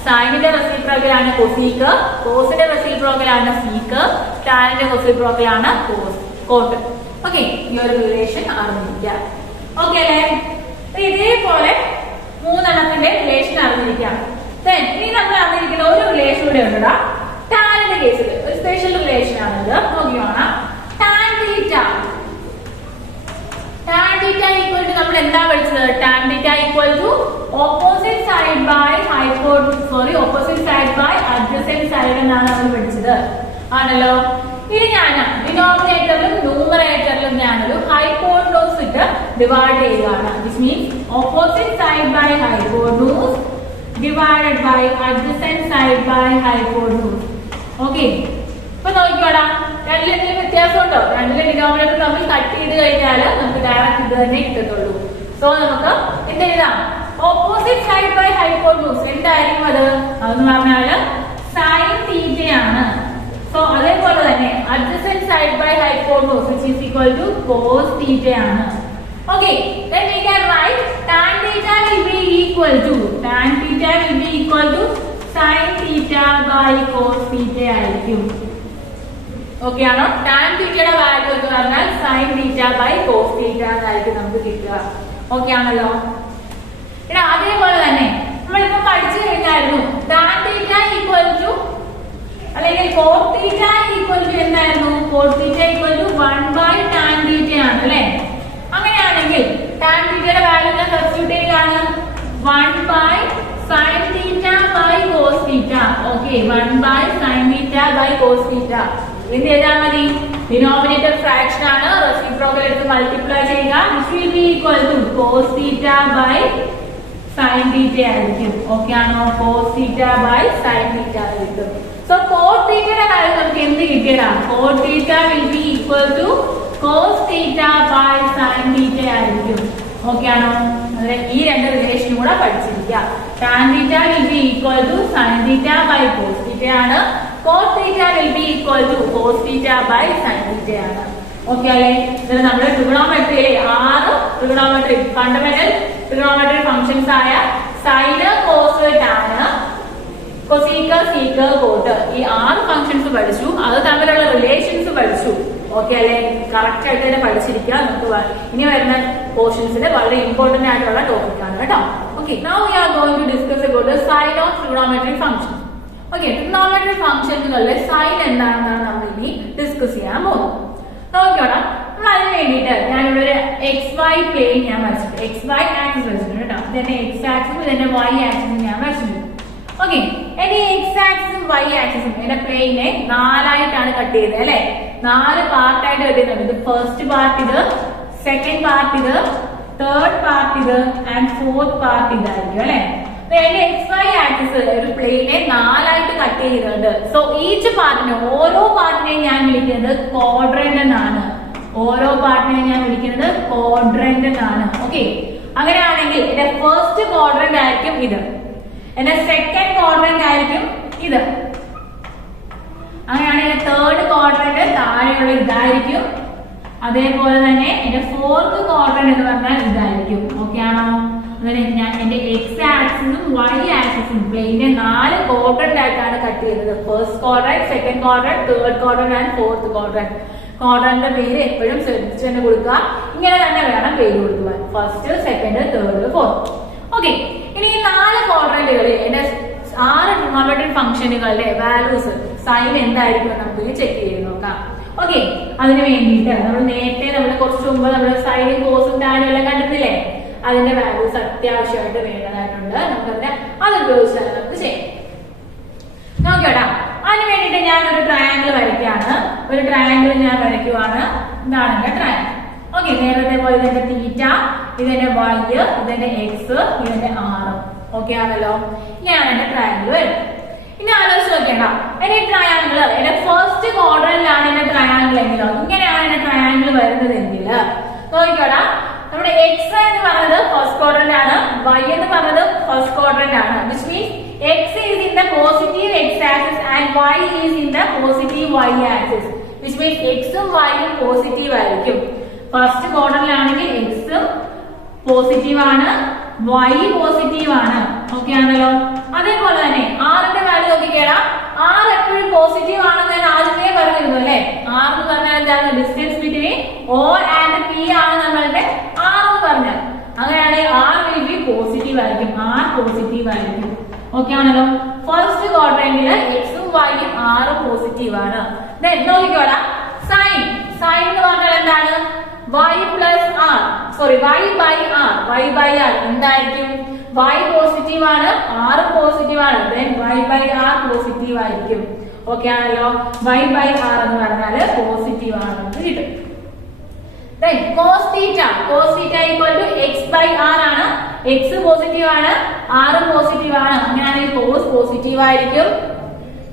സൈനിന്റെ റെസിപ്രോക്കൽ ആണ് കൊസീക്ക്, കോസിന്റെ റെസിപ്രോക്കൽ ആണ് സീക്ക്, ടാനിന്റെ റെസിപ്രോക്കൽ ആണ് കോട്ട്. ഓക്കെ ഈ ഒരു റിലേഷൻ അറിഞ്ഞിരിക്കാം. ഓക്കെ അല്ലേ. ഇതേപോലെ മൂന്നെണ്ണത്തിന്റെ റിലേഷൻ അറിഞ്ഞിരിക്കാം. ഇനി നമ്മൾ അറിഞ്ഞിരിക്കുന്ന ഒരു റിലേഷൻ കൂടെ ഉണ്ടടാ ടാനിന്റെ കേസിൽ ഒരു സ്പെഷ്യൽ റിലേഷൻ ആണത്. നോക്കിയോണം tan theta. tan theta equal to നമ്മൾ എന്താ പഠിച്ചത് tan theta equal to opposite side by opposite side by adjacent side എന്നാണ് നമ്മൾ പഠിച്ചത് ആണല്ലോ. ഇനി ഞാൻ ഡിനോമിനേറ്ററിലും ന്യൂമറേറ്ററിലും ഞാനൊരു ഹൈപ്പോട്ടനൂസ് ഇട്ട് ഡിവൈഡ് ചെയ്യുകയാണ്. Which means opposite side by hypotenuse divided by adjacent side by hypotenuse. Okay, ഇപ്പൊ നോക്കിക്കോടാ, രണ്ടിലെന്തെങ്കിലും വ്യത്യാസം ഉണ്ടോ? രണ്ടിലെ ഡിനോമിനേറ്റർ തമ്മിൽ കട്ട് ചെയ്ത് കഴിഞ്ഞാൽ നമുക്ക് ഡയറക്റ്റ് ഇത് തന്നെ കിട്ടത്തുള്ളൂ. സോ നമുക്ക് എന്ത് എഴുതാം? ഓപ്പോസിറ്റ് സൈഡ് ബൈ ഹൈപ്പോട്ടന്യൂസ് എന്തായിരിക്കും അത്? അതെന്ന് പറഞ്ഞാല് സൈൻ തീറ്റയാണ്. സോ അതേപോലെ തന്നെ adjacent side by hypotenuse which is equal to cos തീറ്റയാണ്. Okay, then we can write tan theta will be equal to sin theta by cos theta ആയിരിക്കും. Okay ആണോ? tan തീറ്റയുടെ വാല്യൂ എന്ന് പറഞ്ഞാൽ sin theta by cos theta എന്നായിരിക്കും നമുക്ക് കിട്ടുക. Okay ആണല്ലോ? പിന്നെ അതേപോലെ തന്നെ നമ്മളിപ്പോ പഠിച്ചു കഴിഞ്ഞായിരുന്നു tan theta equal to അല്ലെങ്കിൽ cos theta equal to എന്തായിരുന്നു? cos theta equal to 1 by tan theta ആണ് അല്ലേ? അങ്ങനെയാണെങ്കിൽ tan theta വാല്യൂ ഞാൻ സബ്സ്റ്റിറ്റ്യൂട്ട് ചെയ്യുകയാണ്. 1 by sin theta by cos theta. Okay, 1 by sin theta by cos theta. എന്ത് ചെയ്താൽ മതി? ഡിനോമിനേറ്റർ ഫ്രാക്ഷൻ ആണ്, റെസിപ്രോക്കൽ എടുത്ത് മൾട്ടിപ്ലൈ ചെയ്യുക. which will be equal to cos theta by sin theta ആയിരിക്കും. Okay ആണോ? cos theta by sin theta ആയിരിക്കും. So cos theta യുടെ കാര്യം നമുക്ക് എന്ത് കിട്ടിയതാ? cos theta will be equal to cos theta by sin theta ആയിരിക്കും. ഓക്കെ ആണോ? അതെ, ഈ രണ്ട് റിലേഷൻ കൂടെ പഠിച്ചിരിക്കുക. tan theta will be equal to sin theta by cos theta ആണ്. cos theta will be equal to cos theta by sin theta ആണ്. Okay അല്ലേ? ഇതിൽ നമ്മുടെ ട്രിഗണോമെട്രിയിലെ 6 ട്രിഗണോമെട്രി ഫണ്ടമെന്റൽ ട്രിഗണോമെട്രി ഫംഗ്ഷൻസ് ആയ sine, cos, tan, cosec, sec, cot, ഈ 6 functions പഠിച്ചു. അത് തമ്മിലുള്ള റിലേഷൻസ് പഠിച്ചു. ഓക്കെ അല്ലെ? കറക്റ്റ് ആയിട്ട് തന്നെ പഠിച്ചിരിക്കുക. നമുക്ക് ഇനി വരുന്ന പോർഷൻസിൽ വളരെ ഇമ്പോർട്ടന്റ് ആയിട്ടുള്ള ടോപ്പിക് ആണ് കേട്ടോ. Okay, now we are going to discuss about the sine of trigonometry function. Okay, trigonometry ഫംഗ്ഷനുകളിലെ സൈൻ എന്താണെന്നാണ് നമ്മൾ ഇനി ഡിസ്കസ് ചെയ്യാൻ പോകുന്നത്. നോക്കിയോടാ, നമ്മൾ അതിന് വേണ്ടിയിട്ട് ഞാനിവിടെ ഒരു XY പ്ലെയിൻ ഞാൻ വരച്ചിട്ടുണ്ട്. XY ആക്സിസ് വരച്ചിട്ടുണ്ട് കേട്ടോ. ഇതെന്റെ X ആക്സിസും ഇതെന്റെ Y ആക്സിസും ഞാൻ വരച്ചിട്ടുണ്ട്. ഓക്കെ, എന്റെ X ആക്സിസും Y ആക്സിസും എന്റെ പ്ലെയിനെ 4ആയിട്ടാണ് കട്ട് ചെയ്തത് അല്ലെ? 4 പാർട്ടായിട്ട് കട്ട് ചെയ്യുന്നുണ്ട്. ഇത് ഫസ്റ്റ് പാർട്ട്, ഇത് സെക്കൻഡ് പാർട്ട്, ഇത് തേർഡ് പാർട്ട്, ഇത് ആൻഡ് ഫോർത്ത് പാർട്ട് ഇതായിരിക്കും അല്ലെ? എന്റെ XY ആക്സിസ് ഒരു പ്ലെയിനെ 4ആയിട്ട് കട്ട് ചെയ്തിട്ടുണ്ട്. സോ ഈച്ച് പാർട്ടിനെ, ഓരോ പാർട്ടിനെയും ഞാൻ വിളിക്കുന്നത് ക്വാഡ്രന്റ് എന്നാണ്. ഓരോ പാർട്ടിനെയും ഞാൻ വിളിക്കുന്നത് ക്വാഡ്രന്റ് എന്നാണ്. ഓക്കെ, അങ്ങനെയാണെങ്കിൽ എന്റെ ഫസ്റ്റ് ക്വാഡ്രന്റ് ആയിരിക്കും ഇത്, എന്റെ സെക്കൻഡ് ക്വാഡ്രന്റ് ആയിരിക്കും ഇത്. അങ്ങനെയാണെങ്കിൽ തേർഡ് ക്വാഡ്രന്റ് താഴെയുള്ള ഇതായിരിക്കും. അതേപോലെ തന്നെ എന്റെ ഫോർത്ത് ക്വാഡ്രന്റ് എന്ന് പറഞ്ഞാൽ ഇതായിരിക്കും. ഓക്കെ ആണോ? അങ്ങനെ ഞാൻ എന്റെ X ആക്സിസും Y ആക്സിസും പ്ലെയിനെ 4 ക്വാഡ്രന്റ് ആയിട്ടാണ് കട്ട് ചെയ്തത്. First quadrant, second quadrant, third quadrant and fourth quadrant. ക്വാഡ്രന്റിന്റെ പേര് എപ്പോഴും ശ്രദ്ധിച്ച് തന്നെ കൊടുക്കുക. ഇങ്ങനെ തന്നെ വേണം പേര് കൊടുക്കുവാൻ. First, second, third, fourth. Okay, ഇനി ഈ 4 ക്വാഡ്രന്റുകളിൽ എന്റെ 6 ട്രിഗണോമെട്രിക് ഫംഗ്ഷനുകളുടെ വാല്യൂസ് സൈൻ എന്തായിരിക്കും നമുക്ക് ചെക്ക് ചെയ്ത് നോക്കാം. ഓക്കെ, അതിന് വേണ്ടിയിട്ട് നമ്മൾ കുറച്ച് മുമ്പ് നമ്മൾ സൈനും കോസും ടാനും എല്ലാം കണ്ടിട്ടില്ലേ? അതിന്റെ വാല്യൂസ് അത്യാവശ്യമായിട്ട് വേണ്ടതായിട്ടുണ്ട്. നമുക്കതിന്റെ അത് ഉപയോഗിച്ചാൽ നമുക്ക് ചെയ്യാം. നോക്കിയോടാ, അതിന് വേണ്ടിയിട്ട് ഞാൻ ഒരു ട്രയാങ്കിൾ വരയ്ക്കുകയാണ്. ഒരു ട്രയാങ്കിൾ ഞാൻ വരയ്ക്കുവാണ്. ഇതാണ് എന്റെ ട്രയാങ്കിൾ. ഓക്കെ, നേരത്തെ പോലെ ഇതെന്റെ തീറ്റ, ഇതെന്റെ Y, ഇതെന്റെ X, ഇതെന്റെ R. ഓക്കെ ആണല്ലോ? ഇങ്ങനെയാണ് എന്റെ ട്രയാങ്കിൾ വരുന്നത്. ഇനി ആലോചിച്ച് നോക്കിയാ, എന്റെ ട്രയാങ്കിൾ എന്റെ ഫസ്റ്റ് ക്വാഡ്രന്റിലാണ് എന്റെ ട്രയാങ്കിൾ എങ്കിലോ, ഇങ്ങനെയാണ് എന്റെ ട്രയാങ്കിൾ വരുന്നത് എങ്കിൽ നോക്കിയോടാ, നമ്മുടെ X എന്ന് പറയുന്നത് ഫസ്റ്റ് ക്വാഡ്രന്റ് ആണ്, Y എന്ന് പറയുന്നത് ഫസ്റ്റ് ക്വാഡ്രന്റ് ആണ്. Which means X is in the positive X axis and Y is in the positive Y axis. Which means X ഉം Y ഉം പോസിറ്റീവ് ആയിരിക്കും. ഫസ്റ്റ് ക്വാഡ്രന്റിലാണെങ്കിൽ X പോസിറ്റീവ് ആണ്, Y പോസിറ്റീവ് ആണ്. Okay ആണല്ലോ? അതേപോലെ തന്നെ R ന്റെ വാല്യൂ നോക്കിക്കേടാ, R എപ്പോഴും പോസിറ്റീവ് ആണെന്ന് ഞാൻ ആദ്യമേ പറഞ്ഞിരുന്നു അല്ലെ? R എന്ന് പറഞ്ഞാൽ എന്താണ്? Distance between O and P ആണ് നമ്മളുടെ R എന്ന് പറഞ്ഞാൽ. അങ്ങനെയാണെങ്കിൽ R will be പോസിറ്റീവ് ആയിരിക്കും. R പോസിറ്റീവ് ആയിരിക്കും. ഓക്കെ ആണല്ലോ? ഫസ്റ്റ് ക്വാഡ്രന്റില് X ഉം Y ഉം R പോസിറ്റീവ് ആണ്. നോക്കിക്കോടാ, സൈൻ എന്ന് പറഞ്ഞാൽ എന്താണ്? Y plus R, sorry Y by R എന്തായിരിക്കും? Y പോസിറ്റീവ് ആണ്, R പോസിറ്റീവ് ആണ്. Y ബൈ R പോസിറ്റീവ് ആയിരിക്കും. ഓക്കെ ആണല്ലോ? Y ബൈ R എന്ന് പറഞ്ഞാല് പോസിറ്റീവ് ആണെന്ന് കിട്ടും. Then cos theta equal to x by r ആണ്. x പോസിറ്റീവ് ആണ്, r പോസിറ്റീവ് ആണ്. അങ്ങനെയാണെങ്കിൽ cos പോസിറ്റീവ് ആയിരിക്കും.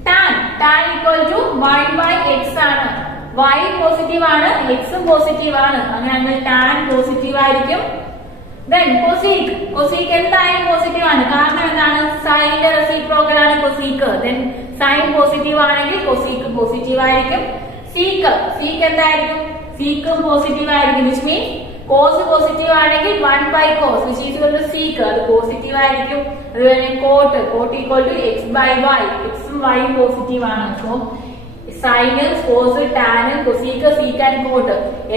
tan equal to y by x ആണ്. y പോസിറ്റീവ് ആണ്, x പോസിറ്റീവ് ആണ്. അങ്ങനെയാണെങ്കിൽ tan പോസിറ്റീവ് ആയിരിക്കും. Then cosec എന്തായാലും പോസിറ്റീവ് ആണ്. കാരണം എന്താണ്? സൈനിന്റെ റെസിപ്രോക്കൽ ആണ് cosec. Then sin പോസിറ്റീവ് ആണെങ്കിൽ cosec പോസിറ്റീവ് ആയിരിക്കും. sec എന്തായിരിക്കും? sec പോസിറ്റീവ് ആയിരിക്കും. which means cos പോസിറ്റീവ് ആണെങ്കിൽ 1 by cos which is equal to sec അത് പോസിറ്റീവ് ആയിരിക്കും. അതുപോലെ cot equal to x by y, x ഉം y പോസിറ്റീവ് ആണ്. So sin, cos, tan, cosec, sec and cot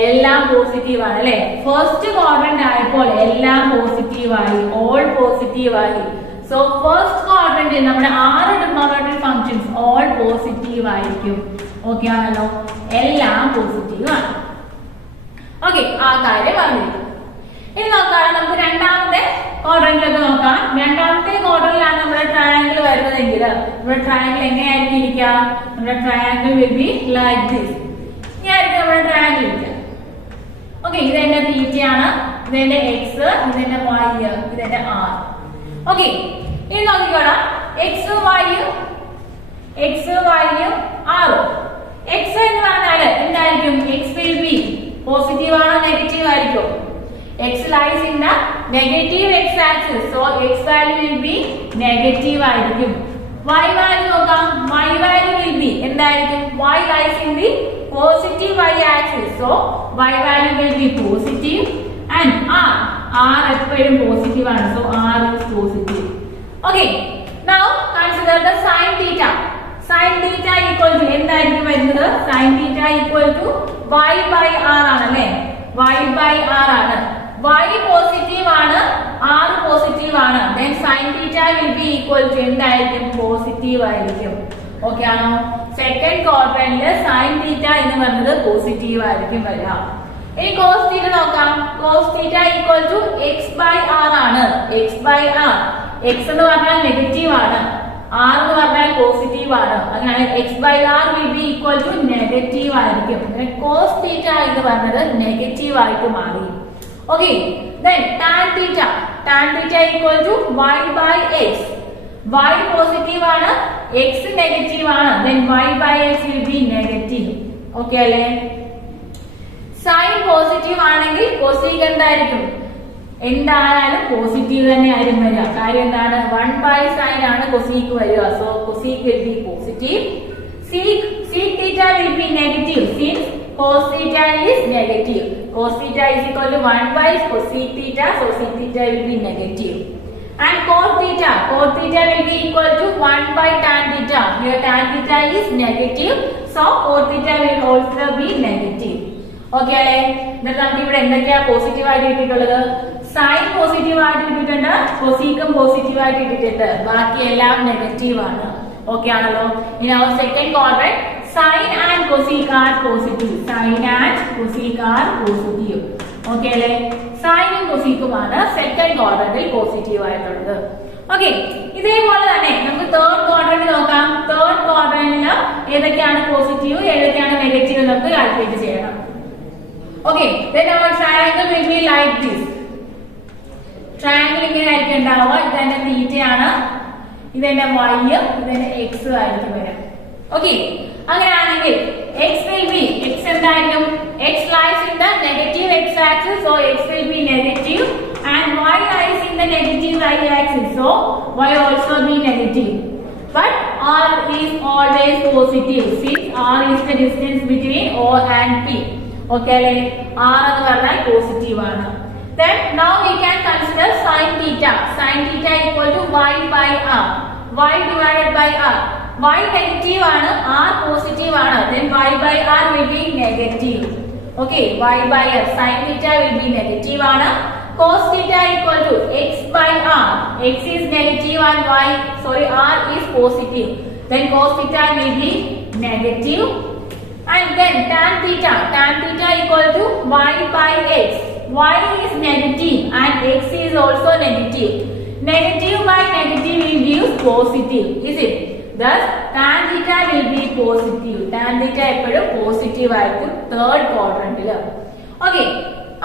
എല്ലാം positive ആണ് അല്ലേ? ഫസ്റ്റ് ക്വാഡ്രന്റ് ആയപ്പോൾ എല്ലാം പോസിറ്റീവ് ആയി, ഓൾ പോസിറ്റീവ് ആയി. സോ ഫസ്റ്റ് ക്വാഡ്രന്റിൽ നമ്മുടെ 6 ട്രിഗണോമെട്രിക് ഫങ്ക്ഷൻസ് ഓൾ പോസിറ്റീവ് ആയിരിക്കും. ഓക്കെ ആണല്ലോ? എല്ലാം പോസിറ്റീവ് ആണ്. ഓക്കെ, ആ കാര്യം പറഞ്ഞിരിക്കും. ഇനി നോക്കാം, നമുക്ക് രണ്ടാമത്തെ ക്വാഡ്രന്റിലൊക്കെ നോക്കാം. രണ്ടാമത്തെ ക്വാഡ്രന്റിലാണ് നമ്മുടെ ട്രയാങ്കിൾ വരുന്നതെങ്കിൽ നമ്മുടെ ട്രയാങ്കിൾ എങ്ങനെയായിരിക്കും ഇരിക്കുക? നമ്മുടെ triangle will be like this. ഇങ്ങനെയായിരിക്കും നമ്മുടെ ട്രയാങ്കിൾ ഇരിക്കുക. ഓക്കെ, ഇതെന്റെ തീറ്റയാണ്, ഇതെന്റെ എക്സ്, ഇതെന്റെ വൈ, ഇതെന്റെ ആർ. ഓക്കെ, ഇനി നോക്കിക്കോളാം. എക്സ് വൈയും ആറും. എക്സ് എന്ന് പറഞ്ഞാൽ എന്തായിരിക്കും? എക്സ് വിൽ ബി പോസിറ്റീവ് ആണോ നെഗറ്റീവ് ആയിരിക്കും? x lies in the negative x axis, so x value will be negative ആയിരിക്കും. y value നോക്കാം. y value will be എന്തായിരിക്കും? y lies in the positive y axis, so y value will be positive. And r എപ്പോഴും positive ആണ്, so r is positive. Okay, now consider the sin theta. sin theta equal to എന്തായിരിക്കും വരുന്നത്? sin theta equal to y by r ആണല്ലേ? y by r ആണ്. y positive ആണ്, r positive ആണ്. then sin theta will be equal to എന്തായിരിക്കും? Positive ആയിരിക്കും. Okay ആണോ? Second ക്വാഡ്രന്റിൽ sin theta എന്ന് പറയുന്നത് പോസിറ്റീവ് ആയിരിക്കും വരിക. ഇനി cos theta നോക്കാം. cos theta equal to x by r ആണ്. x by r, x എന്ന് പറഞ്ഞാൽ നെഗറ്റീവ് ആണ്, r എന്ന് പറഞ്ഞാൽ പോസിറ്റീവ് ആണ്. അങ്ങനെ x by r will be equal to negative ആയിരിക്കും. cos theta എന്ന് പറഞ്ഞത് നെഗറ്റീവ് ആയിട്ട് മാറി. Okay, then tan theta equal to y by x. y positive ആണ്, x നെഗറ്റീവ് ആണ്. then y by x will be negative. Okay അല്ലേ? sin positive ആണെങ്കിൽ cosec എന്തായിരിക്കും? എന്തായാലും പോസിറ്റീവ് തന്നെ ആയിരിക്കും വരിക. കാര്യം എന്താണ്? 1 by sin ആണ് cosec വരിക. so cosec will be positive. sec theta will be negative since cos theta is negative. Cos theta is equal to 1 by cosec theta, so sec theta will be negative. And cot theta will be equal to 1 by tan theta. Here tan theta is negative, so cot theta will also be negative. Okay അല്ലേ? എന്നിട്ട് നമുക്ക് ഇവിടെ എന്തൊക്കെയാ positive ആയിട്ട് കിട്ടിയിട്ടുള്ളത്? Sign positive ആയിട്ട് കിട്ടിയിട്ടുണ്ട്, കൊസീക്കും positive ആയിട്ട് കിട്ടിയിട്ടുണ്ട്, ബാക്കി എല്ലാം നെഗറ്റീവ് ആണ്. ഓക്കെ ആണല്ലോ? ഇനി അവർ second quadrant sin and cosec are positive. sin and cosec are positive. Okay അല്ലേ? sin ഉം cosec ഉമാണ് സെക്കൻഡ് ക്വാഡ്രന്റിൽ പോസിറ്റീവ് ആയിട്ടുള്ളത്. ഓക്കെ, ഇതേപോലെ തന്നെ നമുക്ക് തേർഡ് ക്വാഡ്രന്റ് നോക്കാം. തേർഡ് ക്വാഡ്രന്റിൽ ഏതൊക്കെയാണ് പോസിറ്റീവ് ഏതൊക്കെയാണ് നെഗറ്റീവ് നമുക്ക് കാൽക്കുലേറ്റ് ചെയ്യണം. Okay, then our triangle will be like this. Triangle ഇങ്ങനെ ആയിരിക്കും ഉണ്ടാവുക. ഇതെന്റെ തീറ്റയാണ്, ഇതെന്റെ y, ഇതെന്റെ x ആയിരിക്കും വരാം. ഓക്കെ, അങ്ങനെയാണെങ്കിൽ x will be x എന്തായിരിക്കും? x lies in the negative x axis, so x will be negative, and y lies in the negative y axis, so y also be negative. But r is always positive since r is the distance between o and p. Okay അല്ലേ? r എന്ന് പറഞ്ഞാൽ positive ആണ്. Then now we can consider sin theta. Sin theta equal to y by r. y divided by r. y negative ആണ്, r positive ആണ്. then y by r will be negative. Okay, y by r. sin theta will be negative ആണ്. cos theta equal to x by r. x is negative and r is positive. then cos theta will be negative. And then tan theta equal to y by x. y is negative and x is also negative. Negative by negative will give positive, is it? Thus tan theta will be positive. tan theta എപ്പോഴും positive ആയിരിക്കും third ക്വാഡ്രന്റിൽ. Okay,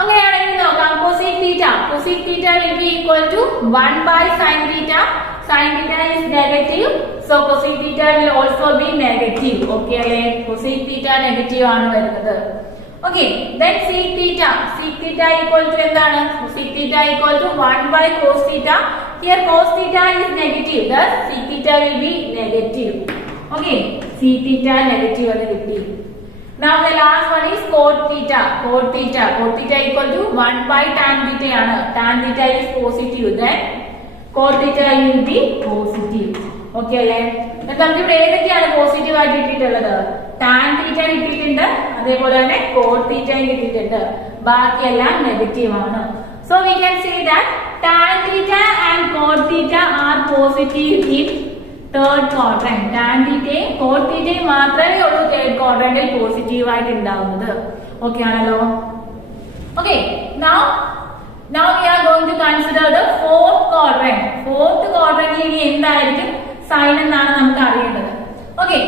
അങ്ങനെയാണെങ്കിൽ നോക്കാം cosec theta. Cosec theta will be equal to 1 by sin theta. Sin theta is negative, so cosec theta will also be negative. Okay അല്ലേ, cosec theta negative ആണ് വരുന്നത്. Okay, then sec theta. Sec theta equal to എന്താണ്? Sec theta equal to 1 by cos theta. Here cos theta is negative, thus sec theta will be negative. Okay, sec theta negative ആണ് കിട്ടി. Now the last one is cot theta. Cot theta. Cot theta equal to 1 by tan theta ആണ്. Tan theta is positive. Then cot theta will be positive. Okay അല്ലേ? നമുക്ക് ഇവിടെ ഏതൊക്കെയാണ് positive ആയിട്ട് കിട്ടിയിട്ടുള്ളത്? tan theta കിട്ടിയിട്ടുണ്ട്, അതേപോലെ തന്നെ cot theta കിട്ടിയിട്ടുണ്ട്. ബാക്കിയെല്ലാം നെഗറ്റീവ് ആണ്. So we can say that tan theta and cot theta are positive in third quadrant. Tan theta cot theta മാത്രമേ ഉള്ളൂ third quadrant പോസിറ്റീവ് ആയിട്ട് ഉണ്ടാവുന്നത്. ഓക്കേ ആണല്ലോ? Okay, now we are going to consider the fourth quadrant. Fourth quadrant ഇനി എന്തായിരിക്കും sign എന്നാണ് നമുക്ക് അറിയേണ്ടത്. Okay,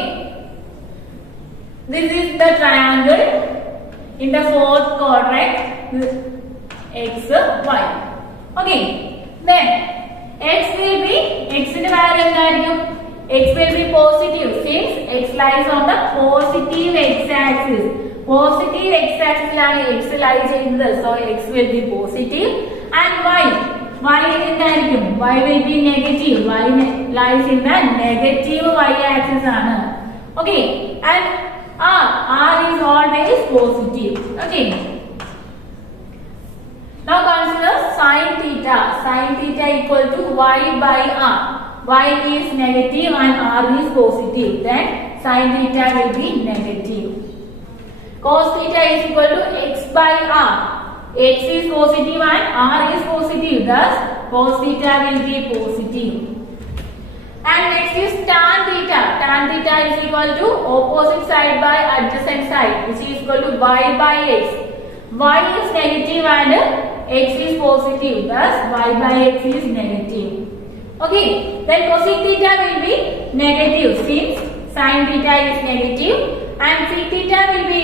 this is the triangle in the fourth quadrant x y. Okay, then x will be x ന്റെ value എന്തായിരിക്കും? X will be positive since x lies on the positive x axis. Positive x axis ലാണ് x lie ചെയ്യുന്നത്, so x will be positive. And y എന്തായിരിക്കും? Y will be negative. Y lies in the negative y axis ആണ്. Okay, and r is always positive. Okay, now consider sin theta. Sin theta equal to y by r. Y is negative and r is positive. Then sin theta will be negative. Cos theta is equal to x by r. X is positive and r is positive. Thus cos theta will be positive. And next is tan theta. Tan theta is equal to opposite side by adjacent side, which is equal to y by x. Y is negative and x is positive. Thus y by x is negative. Okay, then cosec theta will be negative since sin theta is negative, and sec theta will be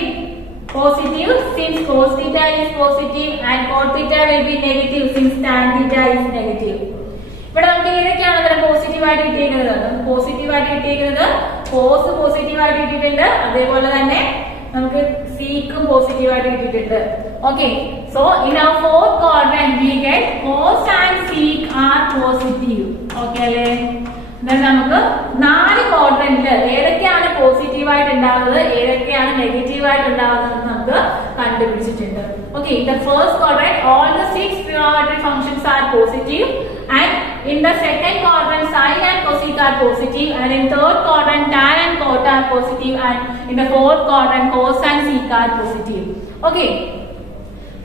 positive since cos theta is positive, and cot theta will be negative since tan theta is negative. ഇവിടെ നമുക്ക് ഏതൊക്കെയാണ് positive ആയിട്ട് കിട്ടിയിരിക്കുന്നത്? Positive ആയിട്ട് കിട്ടിയിരിക്കുന്നത് cos positive ആയിട്ട് കിട്ടിയിട്ടുണ്ട്, അതേപോലെ തന്നെ നമുക്ക് സീക്കും പോസിറ്റീവ് ആയിട്ട് കിട്ടിയിട്ടുണ്ട്. Okay, so in our fourth quadrant we get cos and sec are positive. Okay അല്ലേ? നമുക്ക് 4 ക്വാഡ്രന്റില് ഏതൊക്കെയാണ് പോസിറ്റീവ് ആയിട്ട് ഉണ്ടാവുന്നത്, ഏതൊക്കെയാണ് നെഗറ്റീവ് ആയിട്ട് ഉണ്ടാവുന്നത് നമുക്ക് കണ്ടുപിടിച്ചിട്ടുണ്ട്. Okay, in the first quadrant all the 6 trigonometric functions are positive, and in the second quadrant sin and cosec are positive, and in third quadrant tan and cot are positive, and in the fourth quadrant cos and sec are positive. Okay,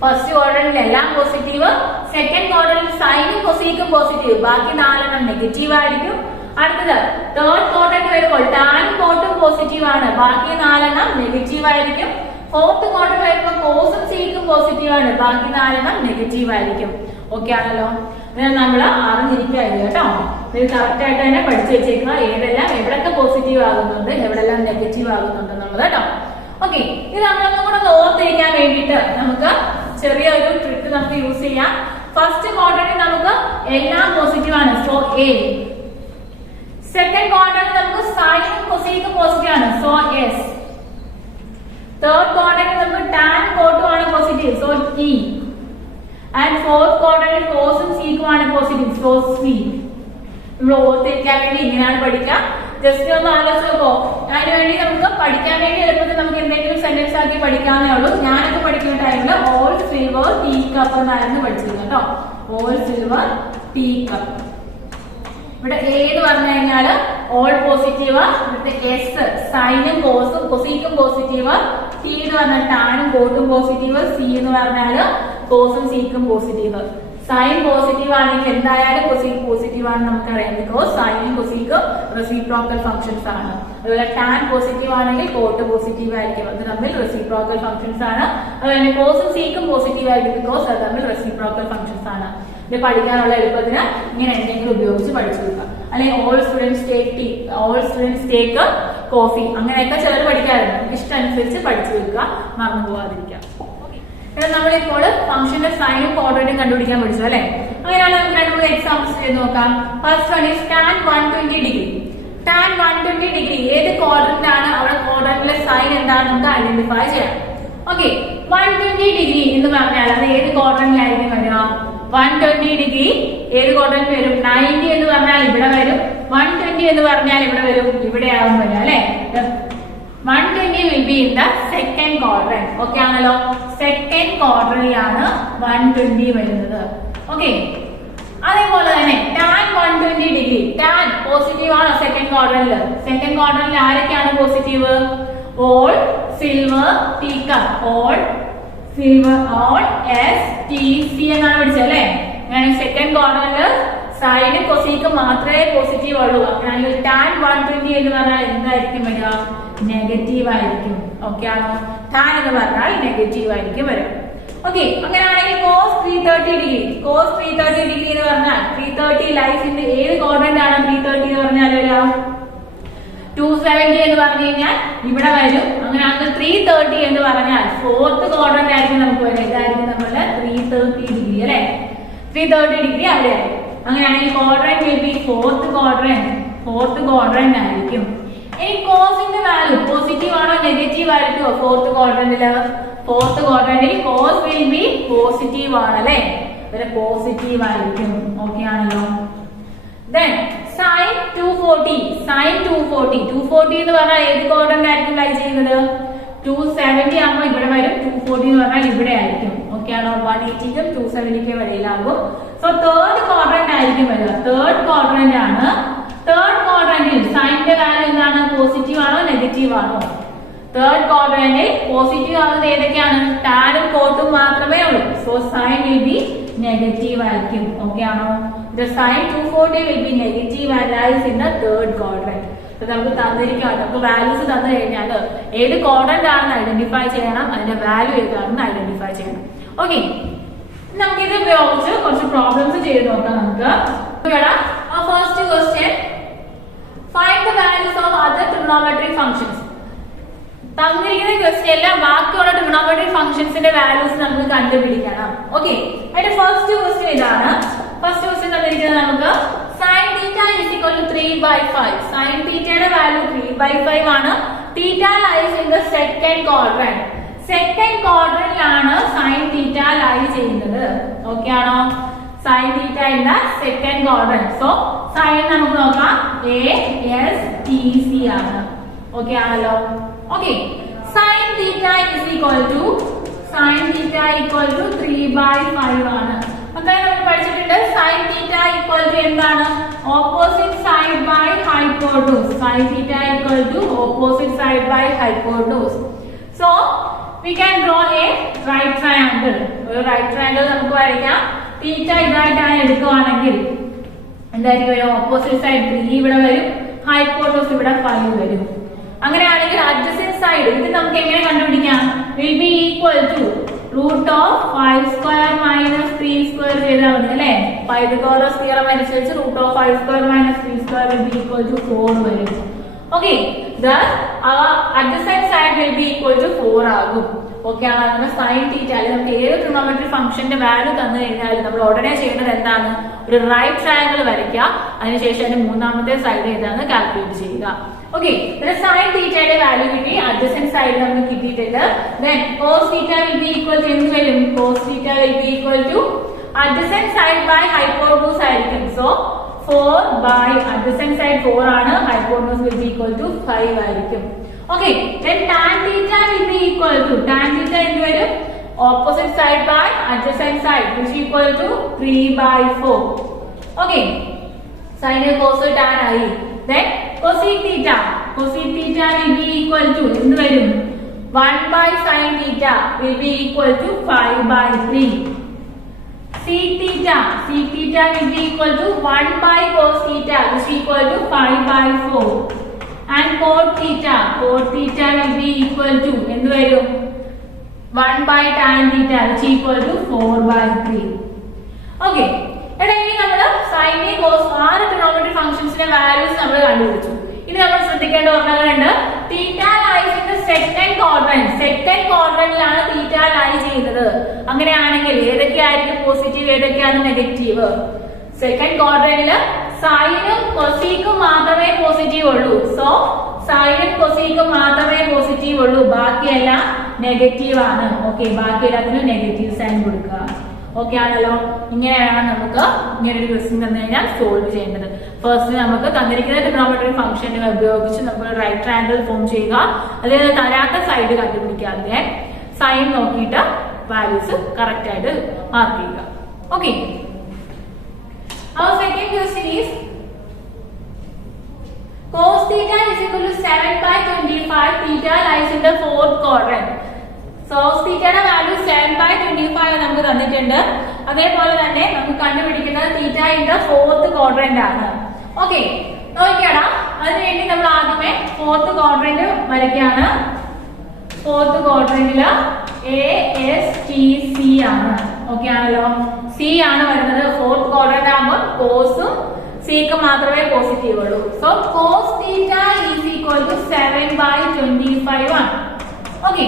first ക്വാഡ്രന്റിൽ എല്ലാം positive, second ക്വാഡ്രന്റിൽ സൈനും കൊസീക്കും positive, ബാക്കി 4 negative ആയിരിക്കും. അടുത്തത് third quadrant വരുമ്പോൾ ടാനും കോട്ടും പോസിറ്റീവ് ആണ്, ബാക്കി 4 നെഗറ്റീവ് ആയിരിക്കും. ഫോർത്ത് ക്വാഡ്രന്റ് വരുമ്പോൾ കോസും സീക്കും പോസിറ്റീവ് ആണ്, ബാക്കി 4 നെഗറ്റീവ് ആയിരിക്കും. ഓക്കെ ആണല്ലോ? നമ്മൾ അറിഞ്ഞിരിക്കുകയായിരുന്നു കേട്ടോ. ഇത് കറക്റ്റ് ആയിട്ട് തന്നെ പഠിച്ചു വെച്ചേക്കുക, ഏതെല്ലാം എവിടെയൊക്കെ പോസിറ്റീവ് ആകുന്നുണ്ട്, എവിടെല്ലാം നെഗറ്റീവ് ആകുന്നുണ്ട് എന്നുള്ളത് കേട്ടോ. ഓക്കെ, ഇത് നമ്മളൊന്നും കൂടെ ഓർത്തിരിക്കാൻ വേണ്ടിയിട്ട് നമുക്ക് ചെറിയൊരു ട്രിക്ക് നമുക്ക് യൂസ് ചെയ്യാം. ഫസ്റ്റ് ക്വാഡ്രന്റിൽ നമുക്ക് എല്ലാം പോസിറ്റീവ് ആണ്, സോ എ. സെക്കൻഡ് ക്വാഡ്രന്റിൽ നമുക്ക് സൈനും കൊസീക്കും പോസിറ്റീവ് ആണ്, സോ എസ്. തേർഡ് ക്വാഡ്രന്റിൽ നമുക്ക് ടാൻ കോട്ടും ആണ് positive, so T. And fourth ക്വാഡ്രന്റിൽ കോസും സീക്കും ആണ് പോസിറ്റീവ്, സോ സി. നമ്മൾ ഓർത്തിരിക്കാൻ വേണ്ടി ഇങ്ങനെയാണ് പഠിക്കുക. ജസ്റ്റ് ഒന്ന് ആലോചിച്ച് നോക്കോ, അതിനുവേണ്ടി നമുക്ക് പഠിക്കാൻ വേണ്ടി എളുപ്പത്തിൽ നമുക്ക് എന്തെങ്കിലും സെന്റൻസ് ആക്കി പഠിക്കാവുന്നേ ഉള്ളൂ. ഞാനൊക്കെ പഠിക്കുന്ന ടൈമില് ഓൾ സിൽവർ ടീ കപ്പ് എന്നായിരുന്നു പഠിച്ചിരുന്നത് കേട്ടോ. All silver tea cup. ഇവിടെ എ എന്ന് പറഞ്ഞു കഴിഞ്ഞാല് ഓൾ പോസിറ്റീവ്, ഇവിടുത്തെ എസ് സൈനും കോസും കൊസീക്കും പോസിറ്റീവ്, ടി എന്ന് പറഞ്ഞാൽ ടാനും കോട്ടും പോസിറ്റീവ്, സി എന്ന് പറഞ്ഞാല് കോസും സീക്കും പോസിറ്റീവ്. സൈൻ പോസിറ്റീവ് ആണെങ്കിൽ എന്തായാലും കൊസീക് പോസിറ്റീവ് ആണെന്ന് നമുക്കറിയാം, ബിക്കോസ് സൈനും കൊസീക്കും റെസിപ്രോക്കൽ ഫംഗ്ഷൻസ് ആണ്. അതുപോലെ ടാൻ പോസിറ്റീവ് ആണെങ്കിൽ കോട്ട് പോസിറ്റീവ് ആയിരിക്കും, അത് തമ്മിൽ റെസിപ്രോക്കൽ ഫംഗ്ഷൻസ് ആണ്. അതുപോലെ കോസും സീക്കും പോസിറ്റീവ് ആയിരിക്കും, ബിക്കോസ് അത് തമ്മിൽ റെസിപ്രോക്കൽ ഫംഗ്ഷൻസ് ആണ്. ഇത് പഠിക്കാനുള്ള എളുപ്പത്തിന് ഇങ്ങനെ എന്തെങ്കിലും ഉപയോഗിച്ച് പഠിച്ചു കൊടുക്കുക. അല്ലെങ്കിൽ all students take tea, all students take coffee, അങ്ങനെയൊക്കെ ചിലർ പഠിക്കാറുണ്ട്. ഇഷ്ടം അനുസരിച്ച് പഠിച്ചു വെക്കുക, മറന്നു പോകാതിരിക്കുക. നമ്മളിപ്പോൾ ഫംഗ്ഷന്റെ സൈനും ക്വാഡ്രന്റും കണ്ടുപിടിക്കാൻ പഠിച്ചു അല്ലെ. അങ്ങനെയാണ് നമുക്ക് രണ്ട് മൂന്ന് എക്സാമ്പിൾസ് ചെയ്ത് നോക്കാം. First one is tan 120 degree. tan 120 degree ഏത് ക്വാഡ്രന്റ് ആണ്, അവിടെ ക്വാഡ്രന്റിലെ സൈൻ എന്താണ് നമുക്ക് ഐഡന്റിഫൈ ചെയ്യാം. ഓക്കെ, 120 ഡിഗ്രി എന്ന് പറഞ്ഞാൽ അത് ഏത് ക്വാഡ്രന്റിലായിരിക്കും വരിക? 120 ഡിഗ്രി ഏത് ക്വാഡ്രന്റ് വരും? 90 എന്ന് പറഞ്ഞാൽ ഇവിടെ വരും, 120 എന്ന് പറഞ്ഞാൽ ഇവിടെ വരും, ഇവിടെ ആവും വരിക അല്ലെ. 120 will be in the second quadrant. Okay ആണല്ലോ, സെക്കൻഡ് ക്വാഡ്രന്റിലാണ് 120 വരുന്നത്. ഓക്കെ, അതേപോലെ തന്നെ tan 120 ഡിഗ്രി, tan പോസിറ്റീവ് ആണ് സെക്കൻഡ് ക്വാഡ്രന്റിൽ. സെക്കൻഡ് ക്വാഡ്രന്റിൽ ആരൊക്കെയാണ് പോസിറ്റീവ്? ഓൾ സിൽവർ ടീക്ക, ഓൾ സിൽവർ, ഓൾ STC എന്നാണ് പഠിച്ചത് അല്ലെ. ഞാൻ സെക്കൻഡ് ക്വാഡ്രന്റിൽ സൈന് കൊസീക്ക് മാത്രമേ പോസിറ്റീവ് ഉള്ളൂ. അങ്ങനെയാണെങ്കിൽ tan 120 എന്ന് പറഞ്ഞാൽ എന്തായിരിക്കും വരിക? നെഗറ്റീവ് ആയിരിക്കും. ഓക്കെ ആണോ? tan എന്ന് പറഞ്ഞാൽ നെഗറ്റീവ് ആയിരിക്കും വരും. ഓക്കെ, അങ്ങനെയാണെങ്കിൽ cos 330 ഡിഗ്രി, cos 330 ഡിഗ്രി എന്ന് പറഞ്ഞാൽ 330 ലൈസിന്റെ ഏത് ക്വാഡ്രന്റ് ആണ് 330 എന്ന് പറഞ്ഞാൽ വരിക? 270 എന്ന് പറഞ്ഞു കഴിഞ്ഞാൽ ഇവിടെ വരും. അങ്ങനെയാണെങ്കിൽ 330 എന്ന് പറഞ്ഞാൽ ഫോർത്ത് ക്വാഡ്രന്റ് ആയിരിക്കും നമുക്ക് വരിക. ഇതായിരിക്കും നമ്മളുടെ 330 ഡിഗ്രി അല്ലെ. 330 ഡിഗ്രി അവിടെ ആയിരിക്കും. അങ്ങനെയാണെങ്കിൽ quadrant will be fourth quadrant ആയിരിക്കും. ഇനി കോസിന്റെ വാല്യൂ പോസിറ്റീവ് ആണോ നെഗറ്റീവ് ആയിരിക്കുമോ? ഫോർത്ത് ക്വാഡ്രന്റില് കോസ് വിൽ ബി പോസിറ്റീവ് ആണ് അല്ലെ, പോസിറ്റീവ് ആയിരിക്കും. ഓക്കെ ആണല്ലോ. Then sin 240 എന്ന് പറഞ്ഞാൽ ഏത് ക്വാഡ്രന്റ് ആയിരിക്കും ലൈ ചെയ്യുന്നത്? 270 ആകുമ്പോൾ ഇവിടെ വരും, 240 എന്ന് പറഞ്ഞാൽ ഇവിടെ ആയിരിക്കും. ഓക്കെ ആണോ? 180ക്കും 270ക്കും ഇടയിലാകും. സോ തേർഡ് ക്വാഡ്രന്റ് ആയിരിക്കും വരിക. തേർഡ് ക്വാഡ്രന്റ് ആണ്. തേർഡ് ക്വാഡ്രന്റിൽ സൈനിന്റെ വാല്യൂ എന്താണ്? പോസിറ്റീവ് ആണോ നെഗറ്റീവ് ആണോ? തേർഡ് ക്വാഡ്രന്റിൽ പോസിറ്റീവ് ആവുന്നത് ഏതൊക്കെയാണ്? ടാനും കോട്ടും മാത്രമേ ഉള്ളൂ. So sine will be negative ആയിരിക്കും. ഓക്കെ ആണോ? The sin 240 will be negative and lies in the third quadrant. നമുക്ക് തന്നിരിക്കുകയാണ്, നമുക്ക് വാല്യൂസ് തന്നു കഴിഞ്ഞാൽ ഏത് ക്വാഡ്രന്റ് ആണെന്ന് ഐഡന്റിഫൈ ചെയ്യണം, അതിന്റെ വാല്യൂ ഏതാണെന്ന് ഐഡന്റിഫൈ ചെയ്യണം. ഓക്കെ, നമുക്കിത് ഉപയോഗിച്ച് കുറച്ച് പ്രോബ്ലംസ് ചെയ്ത് നോക്കാം. നമുക്ക് first question, find the values of other trigonometric functions. തന്നിരിക്കുന്ന ക്വസ്റ്റ്യൻ എല്ലാം ബാക്കിയുള്ള ട്രിഗണോമെട്രിക് ഫംഗ്ഷൻസിന്റെ വാല്യൂസ് നമുക്ക് കണ്ടുപിടിക്കണം. ഓക്കെ, അതിന്റെ ഫസ്റ്റ് ക്വസ്റ്റ്യൻ ഇതാണ്. ഫസ്റ്റ് ക്വസ്റ്റ്യൻ തന്നിരിക്കുന്നത് നമുക്ക് sin theta is equal to 3/5. sin theta യുടെ വാല്യൂ 3/5 ആണ്. theta lies in the second quadrant. Second ക്വാഡ്രന്റിലാണ് sin theta ലൈ ചെയ്യുന്നത്. ഓക്കെ ആണോ? sin theta in the second quadrant. So sin നമുക്ക് നോക്കാം, ASTC ആണ്. ഓക്കെ ആണല്ലോ. Okay, sin theta is equal to 3/5 ആണ്. അതായത് നമ്മൾ പഠിച്ചിട്ടുണ്ട് sin theta equal to എന്താണ്? Opposite side by hypotenuse. sin theta equal to opposite side by hypotenuse. So we can draw a right triangle. ഒരു right triangle നമുക്ക് വരയ്ക്കാം. തീറ്റ ഇതായിട്ടാണ് എടുക്കുകയാണെങ്കിൽ എന്തായിരിക്കും? ഓപ്പോസിറ്റ് സൈഡ് 3 ഇവിടെ വരും, ഹൈപ്പോട്ടനൂസ് ഇവിടെ 5 വരും. അങ്ങനെയാണെങ്കിൽ അഡ്ജസന്റ് സൈഡ് ഇത് നമുക്ക് എങ്ങനെ കണ്ടുപിടിക്കാം? will be equal to root of 5 square minus 3 square ചെയ്താൽ മതി അല്ലെ. പൈതഗോറസ് തിയറം അനുസരിച്ച് root of 5 square minus 3 square will be equal to 4 വരും. Okay, thus our adjacent side will be equal to 4 ആകും. ഓക്കെ ആണ്. നമ്മുടെ sin theta അല്ലെങ്കിൽ നമുക്ക് ഏത് ട്രിഗണോമെട്രിക് ഫംഗ്ഷന്റെ വാല്യൂ തന്നു കഴിഞ്ഞാൽ നമ്മൾ ഉടനെ ചെയ്യേണ്ടത് എന്താണ്? ഒരു റൈറ്റ് ട്രയാങ്കിൾ വരയ്ക്കുക. അതിനുശേഷം അതിന്റെ മൂന്നാമത്തെ സൈഡ് ഏതാണെന്ന് കാൽക്കുലേറ്റ് ചെയ്യുക. ഓക്കെ, sin തീറ്റയുടെ വാല്യൂ കിട്ടി, അഡ്ജസന്റ് സൈഡ് നമുക്ക് കിട്ടിയിട്ടുണ്ട്. then cos theta will be equal to എന്ത് വരും? cos theta will be equal to adjacent side by hypotenuse ആയിരിക്കും. so 4 by adjacent side 4 ആണ്, hypotenuse will be equal to 5 ആയിരിക്കും. okay, then tan theta will be equal to tan theta എന്ത് വരും? opposite side by adjacent side which is equal to 3/4. okay, sin cos tan ആയി. then cosec theta will be equal to എന്ത് വരും? 1 by sin theta will be equal to 5/3. sec theta will be equal to 1 by cos theta which is equal to 5/4. and cot theta will be equal to എന്ത് വരും? 1 by tan theta which is equal to 4/3. okay, എടാ ഇനി നമ്മൾ sin cos ആറ് trigonometric ഫംഗ്ഷൻസിന്റെ values നമ്മൾ കണ്ടുപിടിച്ചു. ഇനി നമ്മൾ ശ്രദ്ധിക്കേണ്ട ഓർമ്മകളുണ്ട്. തീറ്റ ലൈസ് ഇൻ ദ സെക്കൻഡ് ക്വാഡ്രന്റിലാണ് തീറ്റ ലൈ ചെയ്യുന്നത്. അങ്ങനെയാണെങ്കിൽ ഏതൊക്കെയായിരിക്കും പോസിറ്റീവ്, ഏതൊക്കെയാണ് നെഗറ്റീവ്? സെക്കൻഡ് ക്വാഡ്രന്റില് സൈനും കൊസീക്കും മാത്രമേ പോസിറ്റീവ് ഉള്ളൂ. സോ സൈനും കൊസീക്കും മാത്രമേ പോസിറ്റീവ് ഉള്ളൂ, ബാക്കിയെല്ലാം നെഗറ്റീവ് ആണ്. ഓക്കെ, ബാക്കി എല്ലാത്തിനും നെഗറ്റീവ് സൈൻ കൊടുക്കുക. ഓക്കെ ആണല്ലോ. ഇങ്ങനെയാണ് നമുക്ക് ഇങ്ങനെ ഒരു ക്വസ്റ്റ്യൻ തന്നു കഴിഞ്ഞാൽ സോൾവ് ചെയ്യേണ്ടത്. ഫസ്റ്റ് നമുക്ക് തന്നിരിക്കുന്ന ട്രിഗണോമെട്രി ഫംഗ്ഷനുകൾ ഉപയോഗിച്ച് നമ്മൾ റൈറ്റ് ട്രയാങ്കിൾ ഫോം ചെയ്യുക. അതിൽ തരാത്ത സൈഡ് കണ്ടുപിടിക്കാതെ സൈൻ നോക്കിയിട്ട് വാല്യൂസ് കറക്റ്റ് ആയിട്ട് മാർക്ക് ചെയ്യുക. Okay, our second question is cos theta is equal to 7/25. Theta lies in the fourth quadrant. Cos theta യുടെ വാല്യൂ 7/25 നമുക്ക് തന്നിട്ടുണ്ട്. അതേപോലെ തന്നെ നമുക്ക് കണ്ടുപിടിക്കുന്നത് തീറ്റ ഇൻ ദ ഫോർത്ത് ക്വാഡ്രന്റ് ആണ്. ഓക്കെ, നോക്കിയാടാ. അതിനുവേണ്ടി നമ്മൾ ആദ്യമേ ഫോർത്ത് ക്വാഡ്രന്റ് വരയ്ക്കുകയാണ്. ഫോർത്ത് ക്വാഡ്രന്റില് ASTC ആണ്. ഓക്കെ ആണല്ലോ. സി ആണ് വരുന്നത്. ഫോർത്ത് ക്വാഡ്രന്റ് ആകുമ്പോൾ കോസും സിക്ക് മാത്രമേ പോസിറ്റീവ് ഉള്ളൂ. So cos theta is equal to 7/25 ആണ്. ഓക്കെ,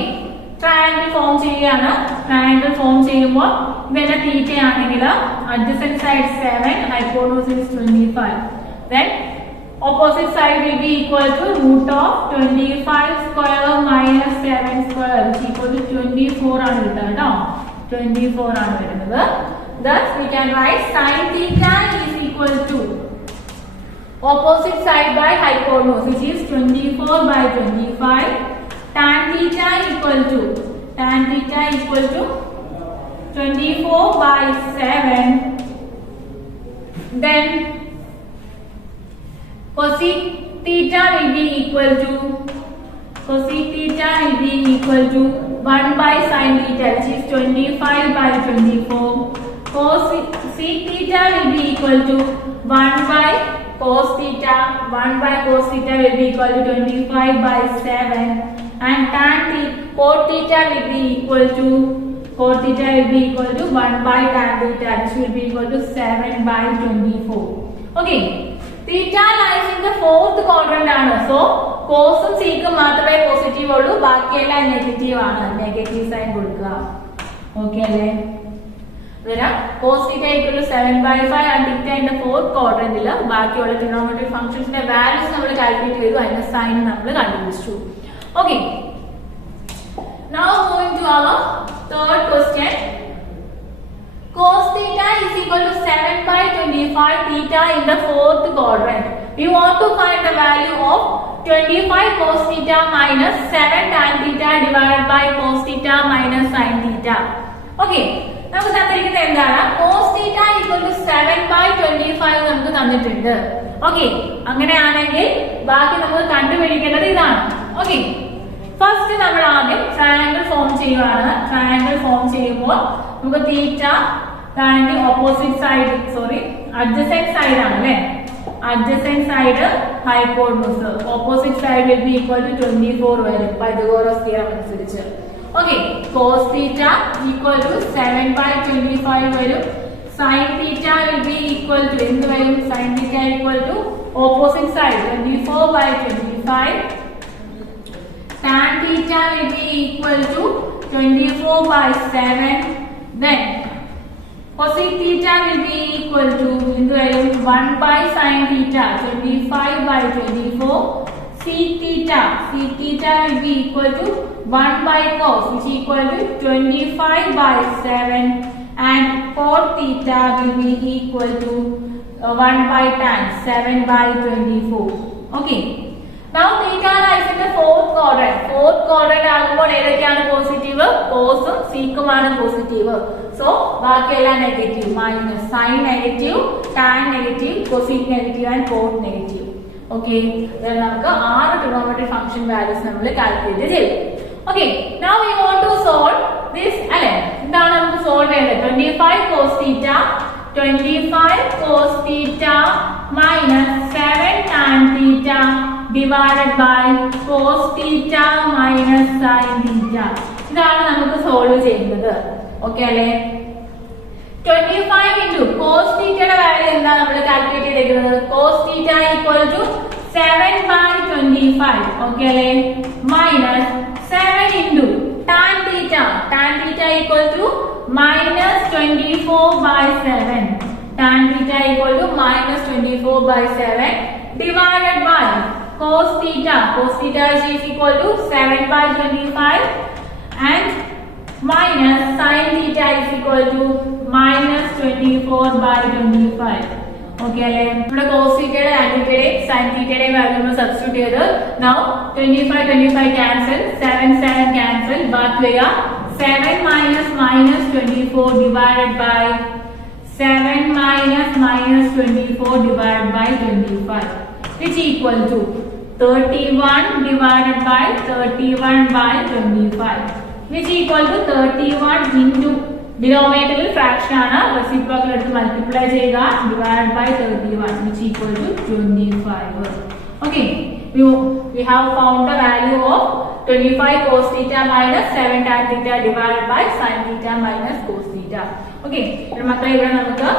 ട്രയാങ്കിൾ ഫോം ചെയ്യുകയാണ്. ട്രയാങ്കിൾ ഫോം ചെയ്യുമ്പോൾ ഇതെല്ലാം തീറ്റ ആണെങ്കിൽ adjacent side 7, hypotenuse 25. Then opposite side will be equal to root of 25 square minus 7 square which is equal to 24 ആണ് കിട്ടുക കേട്ടോ. 24 ആണ് വരുന്നത്. Thus we can write sin theta is equal to opposite side by hypotenuse which is 24/25. Tan theta equal to 24/7. Then cosec theta will be equal to 1 by sin theta which is 25/24. Cosec theta will be equal to 1 by cos theta. 1 by cos theta will be equal to 25/7. And tan cot theta will be equal to 1 by tan theta which will be equal to 7/24. Okay, theta lies in the fourth quadrant ആണ്. So കോസും സിക്കും മാത്രമേ positive ഉള്ളൂ, ബാക്കിയെല്ലാം negative ആണ്. Negative sign കൊടുക്കുക. Okay അല്ലേ? cos theta equal to 7/5 and theta in the fourth quadrant. ബാക്കിയുള്ള trigonometric ഫംഗ്ഷൻസിന്റെ values നമ്മൾ calculate ചെയ്തു, അതിന്റെ സൈൻ നമ്മൾ കണ്ടുപിടിച്ചു. Okay, now moving to our third question. Cos theta is equal to 7/25 theta in the fourth quadrant. We want to find the value of 25 cos theta minus 7 tan theta divided by cos theta minus sin theta. Okay, നമുക്ക് തന്നിരിക്കുന്നത് എന്താണ്? cos theta equal to 7/25 നമുക്ക് തന്നിട്ടുണ്ട്. Okay, അങ്ങനെയാണെങ്കിൽ ബാക്കി നമുക്ക് കണ്ടുപിടിക്കേണ്ടത് ഇതാണ്. ഓക്കെ, ഫസ്റ്റ് നമ്മൾ ആദ്യം ട്രയാങ്കിൾ ഫോം ചെയ്യുകയാണ്. ട്രയാങ്കിൾ ഫോം ചെയ്യുമ്പോൾ നമുക്ക് തീറ്റ ആണെങ്കിൽ ഓപ്പോസിറ്റ് സൈഡ് അഡ്ജസന്റ് സൈഡ് ആണ് അല്ലേ? Adjacent side hypotenuse. Opposite side will be equal to 24 വരും പൈതഗോറസ് തിയറം അനുസരിച്ച്. Okay, cos theta equal to 7/25 വരും. sin theta will be equal to എന്ത് വരും? sin theta equal to opposite side 24/25. tan theta will be equal to 24/7. Then cosec theta will be equal to 1 by sin theta 25/24. sec theta will be equal to 1 by cos which is equal to 25/7. And cot theta will be equal to 1 by tan 7/24. Okay, now theta lies in the fourth quadrant. Fourth quadrant ആകുമ്പോൾ ഏതൊക്കെയാണ് positive? കോസും സിക്കുമാണ് positive. So ബാക്കിയെല്ലാം negative. Minus sine negative, tan negative, cosec negative and cot negative. Okay, നമുക്ക് 6 trigonometric function values നമ്മൾ calculate ചെയ്തു. Okay, now we want to solve this അല്ലേ? എന്താണ് നമുക്ക് സോൾവ് ചെയ്യേണ്ടത്? 25 cos theta minus 7 tan theta divided by cos theta minus sin theta. ഇതാണ് നമുക്ക് solve ചെയ്യുന്നത്. ഓക്കെ അല്ലേ? 25 into cos theta യുടെ വാല്യൂ എന്താ നമ്മൾ കാൽക്കുലേറ്റ് ചെയ്തിരിക്കുന്നത്? cos theta equal to 7/25. Okay അല്ലേ? Minus 7 into tan theta. Tan theta equal to minus 24/7. Tan theta equal to minus 24/7 divided by cos theta. Cos theta is equal to 7/25 and minus sin theta is equal to minus 24/25. Okay അല്ലേ? നമ്മുടെ cos theta tan theta sin theta value നമ്മൾ substitute ചെയ്ത് now 25 cancel, 7 cancel, ബാക്കി വരിക 7 minus 24 divided by 7 minus 24 divided by 25 which equal to 31 divided by 25 which equal to 31 into denominator fraction ആണ് reciprocal എടുത്ത് multiply ചെയ്യുക divided by 31 which equal to 25. Okay, we have found the value of 25 cos theta minus 7 tan theta divided by sin theta minus cos theta. Okay, മക്കളെ ഇവിടെ നമുക്ക്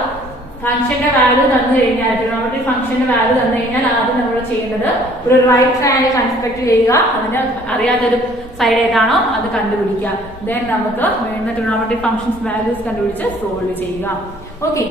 ഫംഗ്ഷന്റെ value തന്നു കഴിഞ്ഞാൽ trigonometric ഫംഗ്ഷന്റെ വാല്യൂ തന്നു കഴിഞ്ഞാൽ ആദ്യം നമ്മൾ ചെയ്യേണ്ടത് ഒരു റൈറ്റ് ട്രയാങ്കിൾ കൺസ്ട്രക്ട് ചെയ്യുക. അതിന് അറിയാത്തൊരു സൈഡ് ഏതാണോ അത് കണ്ടുപിടിക്കുക. ദെൻ നമുക്ക് വേണ്ട ട്രിഗണോമെട്രിക് ഫംഗ്ഷൻസ് വാല്യൂസ് കണ്ടുപിടിച്ച് സോൾവ് ചെയ്യുക. ഓക്കെ.